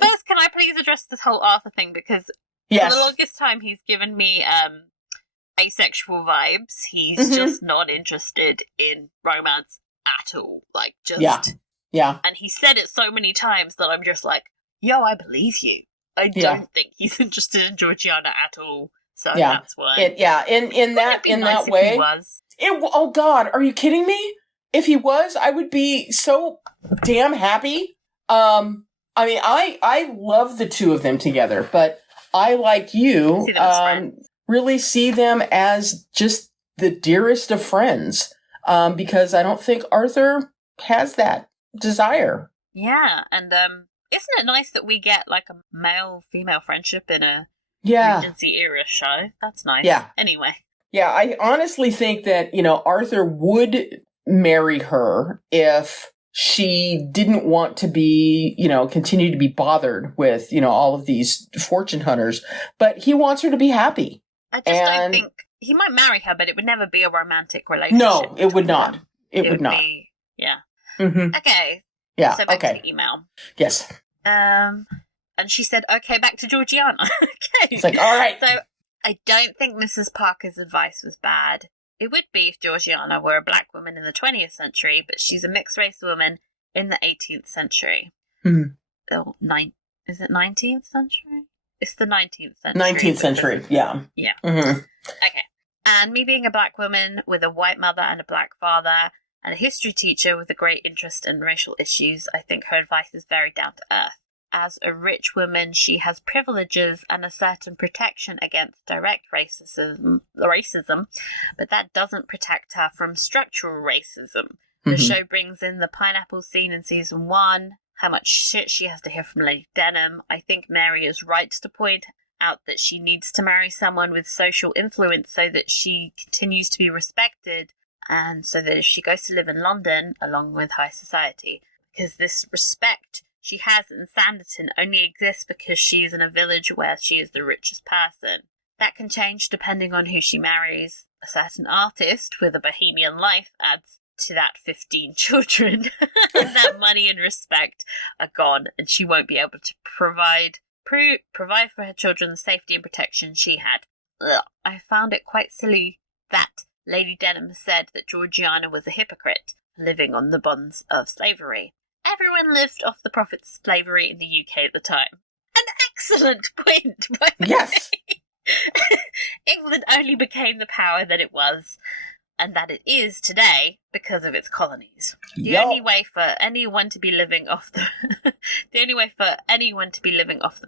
First, can I please address this whole Arthur thing? Because for the longest time he's given me asexual vibes. He's just not interested in romance at all. Like, just Yeah. And he said it so many times that I'm just like, yo, I believe you. I don't think he's interested in Georgiana at all. So that's why. In that way. He was. Oh God, are you kidding me? If he was, I would be so damn happy. I mean, I love the two of them together, but I, like you, really see them as just the dearest of friends, because I don't think Arthur has that desire. Yeah, and isn't it nice that we get like a male-female friendship in a Regency era show? That's nice. Yeah. Anyway. Yeah, I honestly think that, Arthur would marry her if she didn't want to be, continue to be bothered with, all of these fortune hunters, but he wants her to be happy. I just don't think he might marry her, but it would never be a romantic relationship. No, it would not. It would not. Yeah. Mm-hmm. Okay. Yeah. So back to the email. Yes. And she said, okay, back to Georgiana. Okay. It's like, all right. So I don't think Mrs. Parker's advice was bad. It would be if Georgiana were a black woman in the 20th century, but she's a mixed-race woman in the 18th century. Mm-hmm. Is it 19th century? It's the 19th century. 19th century, yeah. Yeah. Mm-hmm. Okay. And me being a black woman with a white mother and a black father and a history teacher with a great interest in racial issues, I think her advice is very down to earth. As a rich woman, she has privileges and a certain protection against direct racism, but that doesn't protect her from structural racism. The show brings in the pineapple scene in season 1, how much shit she has to hear from Lady Denham. I think Mary is right to point out that she needs to marry someone with social influence so that she continues to be respected, and so that if she goes to live in London along with high society, because this respect she has in Sanditon only exists because she is in a village where she is the richest person. That can change depending on who she marries. A certain artist with a bohemian life adds to that 15 children. That money and respect are gone, and she won't be able to provide for her children the safety and protection she had. Ugh. I found it quite silly that Lady Denham said that Georgiana was a hypocrite, living on the bonds of slavery. Everyone lived off the profits of slavery in the UK at the time. An excellent point, by the way. England only became the power that it was, and that it is today, because of its colonies. The only way for anyone to be living off the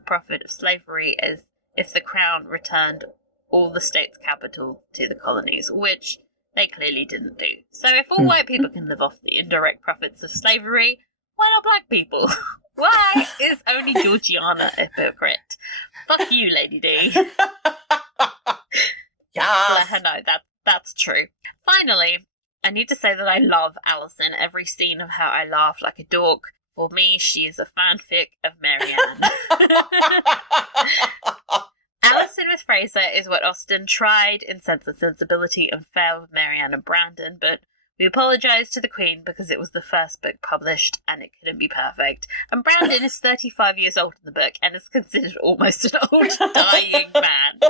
profit of slavery is if the Crown returned all the state's capital to the colonies, which they clearly didn't do. So if all white people can live off the indirect profits of slavery, why not black people? Why is only Georgiana a hypocrite? Fuck you, Lady D. Let her know that's true. Finally, I need to say that I love Alison. Every scene of her, I laugh like a dork. For me, she is a fanfic of Marianne. Alison with Fraser is what Austen tried in Sense and Sensibility and failed with Marianne and Brandon, but we apologise to the Queen because it was the first book published and it couldn't be perfect. And Brandon is 35 years old in the book and is considered almost an old dying man.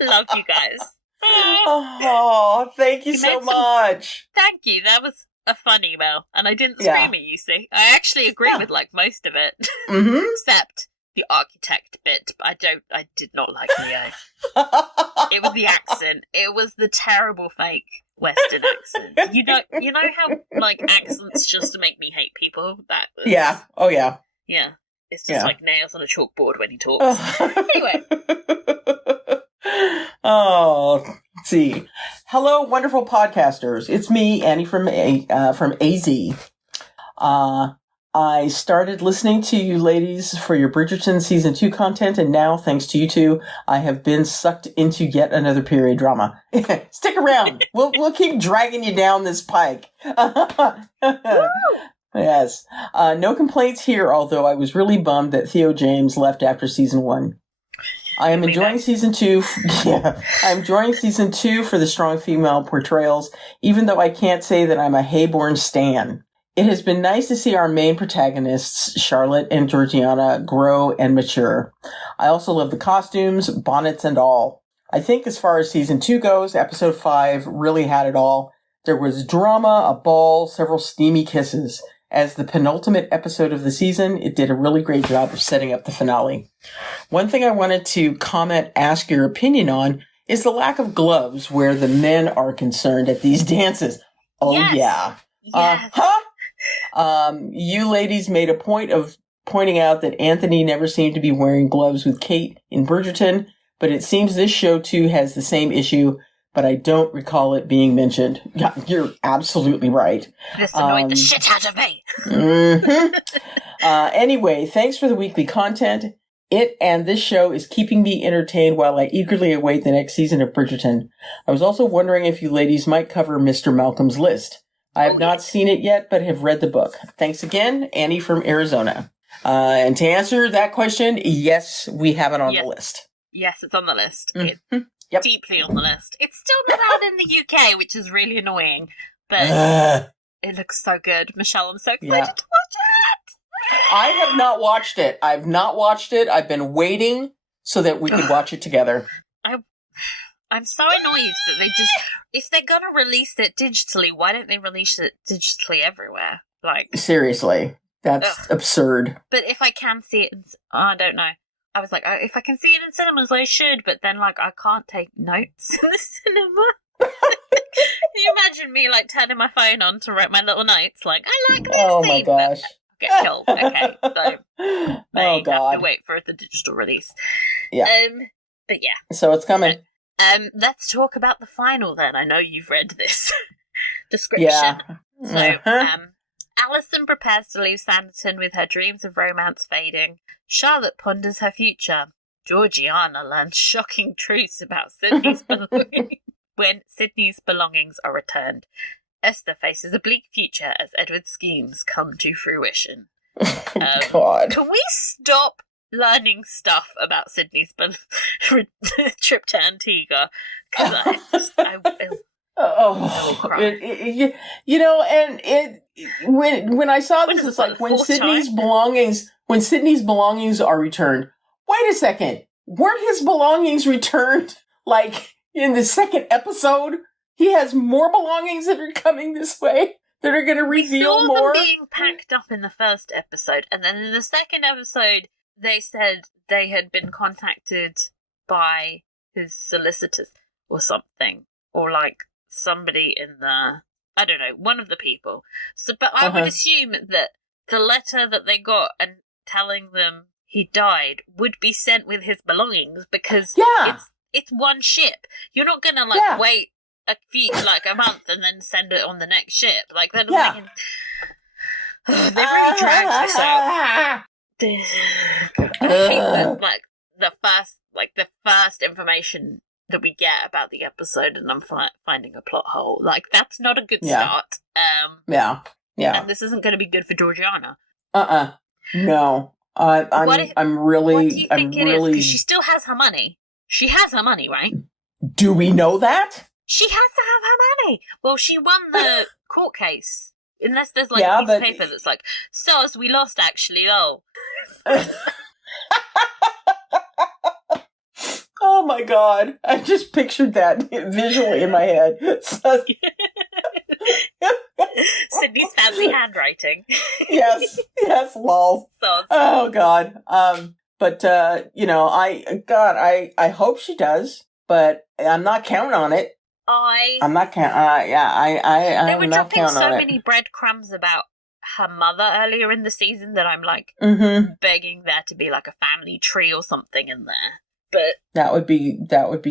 Love you guys. Oh, thank you so much. Thank you. That was a fun email. And I didn't scream at you, see. I actually agree with most of it. Except the architect bit. I did not like Leo. It was the accent. It was the terrible fake Western accent. You know how accents just make me hate people? That was, yeah. Oh yeah. Yeah. It's just like nails on a chalkboard when he talks. Anyway. Oh, let's see. Hello, wonderful podcasters. It's me, Annie from AZ. I started listening to you ladies for your Bridgerton Season 2 content, and now, thanks to you two, I have been sucked into yet another period drama. Stick around. We'll keep dragging you down this pike. Yes. No complaints here, although I was really bummed that Theo James left after Season 1. I am enjoying Season 2. I'm enjoying Season 2 for the strong female portrayals, even though I can't say that I'm a Hayborn stan. It has been nice to see our main protagonists, Charlotte and Georgiana, grow and mature. I also love the costumes, bonnets and all. I think as far as Season 2 goes, Episode 5 really had it all. There was drama, a ball, several steamy kisses. As the penultimate episode of the season, it did a really great job of setting up the finale. One thing I wanted to ask your opinion on, is the lack of gloves where the men are concerned at these dances. Oh, yes. Yeah. Yes. You ladies made a point of pointing out that Anthony never seemed to be wearing gloves with Kate in Bridgerton, but it seems this show too has the same issue, but I don't recall it being mentioned. Yeah, you're absolutely right. This annoyed the shit out of me. Anyway, thanks for the weekly content. It and this show is keeping me entertained while I eagerly await the next season of Bridgerton. I was also wondering if you ladies might cover Mr. Malcolm's List. I have not seen it yet, but have read the book. Thanks again, Annie from Arizona. And to answer that question, yes, we have it on the list. Yes, it's on the list. Mm-hmm. It's deeply on the list. It's still not out in the UK, which is really annoying, but it looks so good. Michelle, I'm so excited to watch it! I have not watched it. I've not watched it. I've been waiting so that we could watch it together. I'm so annoyed that they just... If they're going to release it digitally, why don't they release it digitally everywhere? Like, seriously. That's absurd. But if I can see it, I don't know. I was like, if I can see it in cinemas, I should. But then, like, I can't take notes in the cinema. Can you imagine me, like, turning my phone on to write my little notes? Like, I like this Oh, scene, my gosh. but I'll get killed. Okay, so Oh, have God. to wait for the digital release. Yeah. But yeah. So it's coming. Let's talk about the final then. I know you've read this description. Yeah. So, Alison prepares to leave Sanditon with her dreams of romance fading. Charlotte ponders her future. Georgiana learns shocking truths about Sydney's belongings when Sydney's belongings are returned. Esther faces a bleak future as Edward's schemes come to fruition. God. Can we stop learning stuff about Sydney's trip to Antigua? Because I when I saw this, it's like when Sydney's belongings are returned. Wait a second, weren't his belongings returned like in the second episode? He has more belongings that are coming this way that are going to reveal more. We saw them being packed up in the first episode, and then in the second episode, they said they had been contacted by his solicitors or something, or like somebody in the, I don't know, one of the people. So, but I would assume that the letter that they got and telling them he died would be sent with his belongings, because it's one ship. You're not gonna wait a month and then send it on the next ship. Like they're making... They've really dragged this out. The first information that we get about the episode, and I'm finding a plot hole. Like, that's not a good start. And this isn't going to be good for Georgiana. No. I'm really. What do you think it is? Because she still has her money. She has her money, right? Do we know that? She has to have her money. Well, she won the court case. Unless there's like a piece of paper that's like, "Soz, we lost actually." Oh. Oh my God. I just pictured that visually in my head. Sydney's fancy handwriting. Yes, lol. Soz. Oh God. But I hope she does, but I'm not counting on it. I'm not counting. They were not dropping counting so on many breadcrumbs about her mother earlier in the season that I'm like begging there to be like a family tree or something in there. But that would be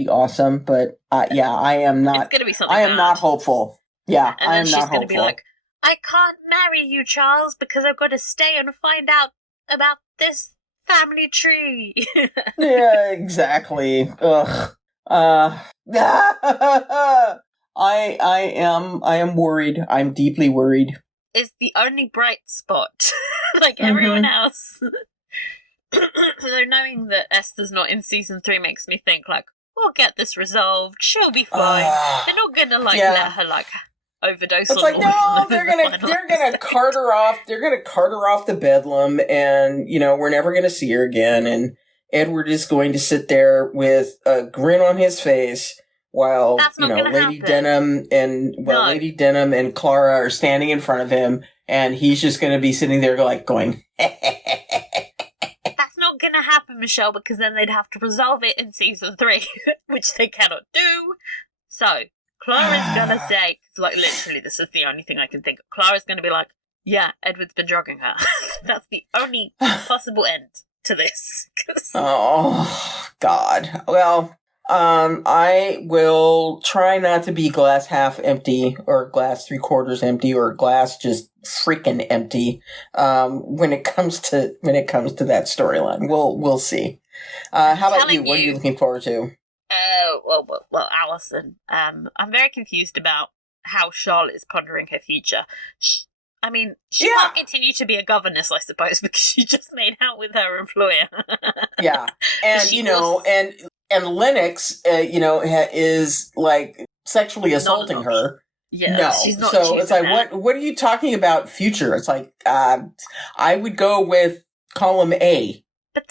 awesome. But I am not. It's gonna be something. I am not hopeful. Yeah, and I then am she's not gonna hopeful. be like, I can't marry you, Charles, because I've got to stay and find out about this family tree. Yeah, exactly. Ugh. I am worried. I'm deeply worried. It's the only bright spot, like everyone else. Though knowing that Esther's not in season 3 makes me think like, we'll get this resolved. She'll be fine. They're not gonna let her like overdose. It's like, no, they're gonna cart her off. They're gonna cart her off to Bedlam, and we're never gonna see her again. And Edward is going to sit there with a grin on his face, while That's not gonna Lady happen. Lady Denham and Clara are standing in front of him, and he's just going to be sitting there going. That's not gonna happen, Michelle, because then they'd have to resolve it in season 3, which they cannot do. So Clara's gonna say, literally, this is the only thing I can think of. Clara's gonna be like, yeah, Edward's been drugging her. That's the only possible end to this. Oh, God. Well, I will try not to be glass half empty or glass 3/4 empty or glass just freaking empty when it comes to that storyline. We'll see. How about you? What are you looking forward to? Well, Alison. I'm very confused about how Charlotte is pondering her future. She can't continue to be a governess, I suppose, because she just made out with her employer. Yeah, and and Lennox, is sexually assaulting her. Yeah, no. She's not. So it's like, what are you talking about? Future? It's like, I would go with column A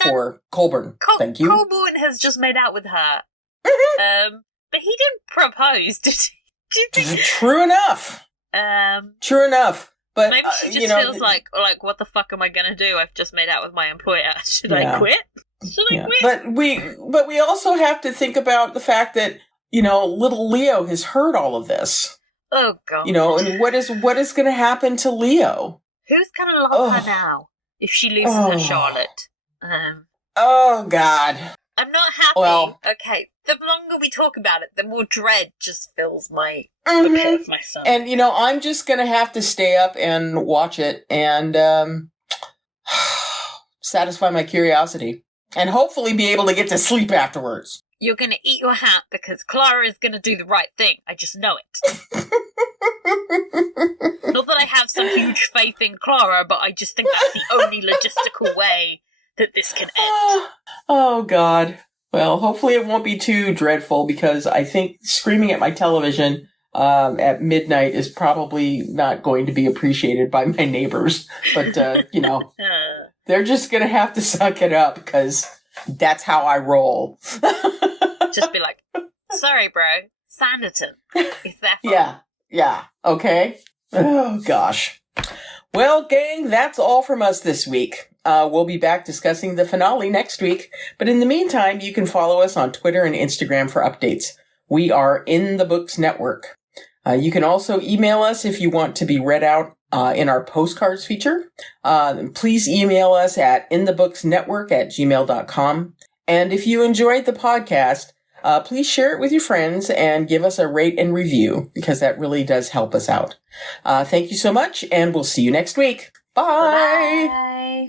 for Colburn. Thank you. Colburn has just made out with her. But he didn't propose, did he? Do you think? True enough. True enough. But maybe she just feels like, what the fuck am I gonna do? I've just made out with my employer. Should I quit? Should I quit? But we also have to think about the fact that little Leo has heard all of this. Oh God. And what is going to happen to Leo? Who's gonna love her now if she loses her Charlotte? Oh God. I'm not happy. Well, okay, the longer we talk about it, the more dread just fills the pit of my stomach. And, I'm just going to have to stay up and watch it and satisfy my curiosity. And hopefully be able to get to sleep afterwards. You're going to eat your hat because Clara is going to do the right thing. I just know it. Not that I have some huge faith in Clara, but I just think that's the only logistical way that this can end. Oh, God. Well, hopefully it won't be too dreadful because I think screaming at my television at midnight is probably not going to be appreciated by my neighbors. But, they're just going to have to suck it up because that's how I roll. Just be like, sorry, bro. Sanditon. It's their fault. Yeah. Okay. Oh, gosh. Well, gang, that's all from us this week. We'll be back discussing the finale next week. But in the meantime, you can follow us on Twitter and Instagram for updates. We are In the Books Network. You can also email us if you want to be read out in our postcards feature. Please email us at inthebooksnetwork@gmail.com. And if you enjoyed the podcast, please share it with your friends and give us a rate and review because that really does help us out. Thank you so much, and we'll see you next week. Bye! Bye.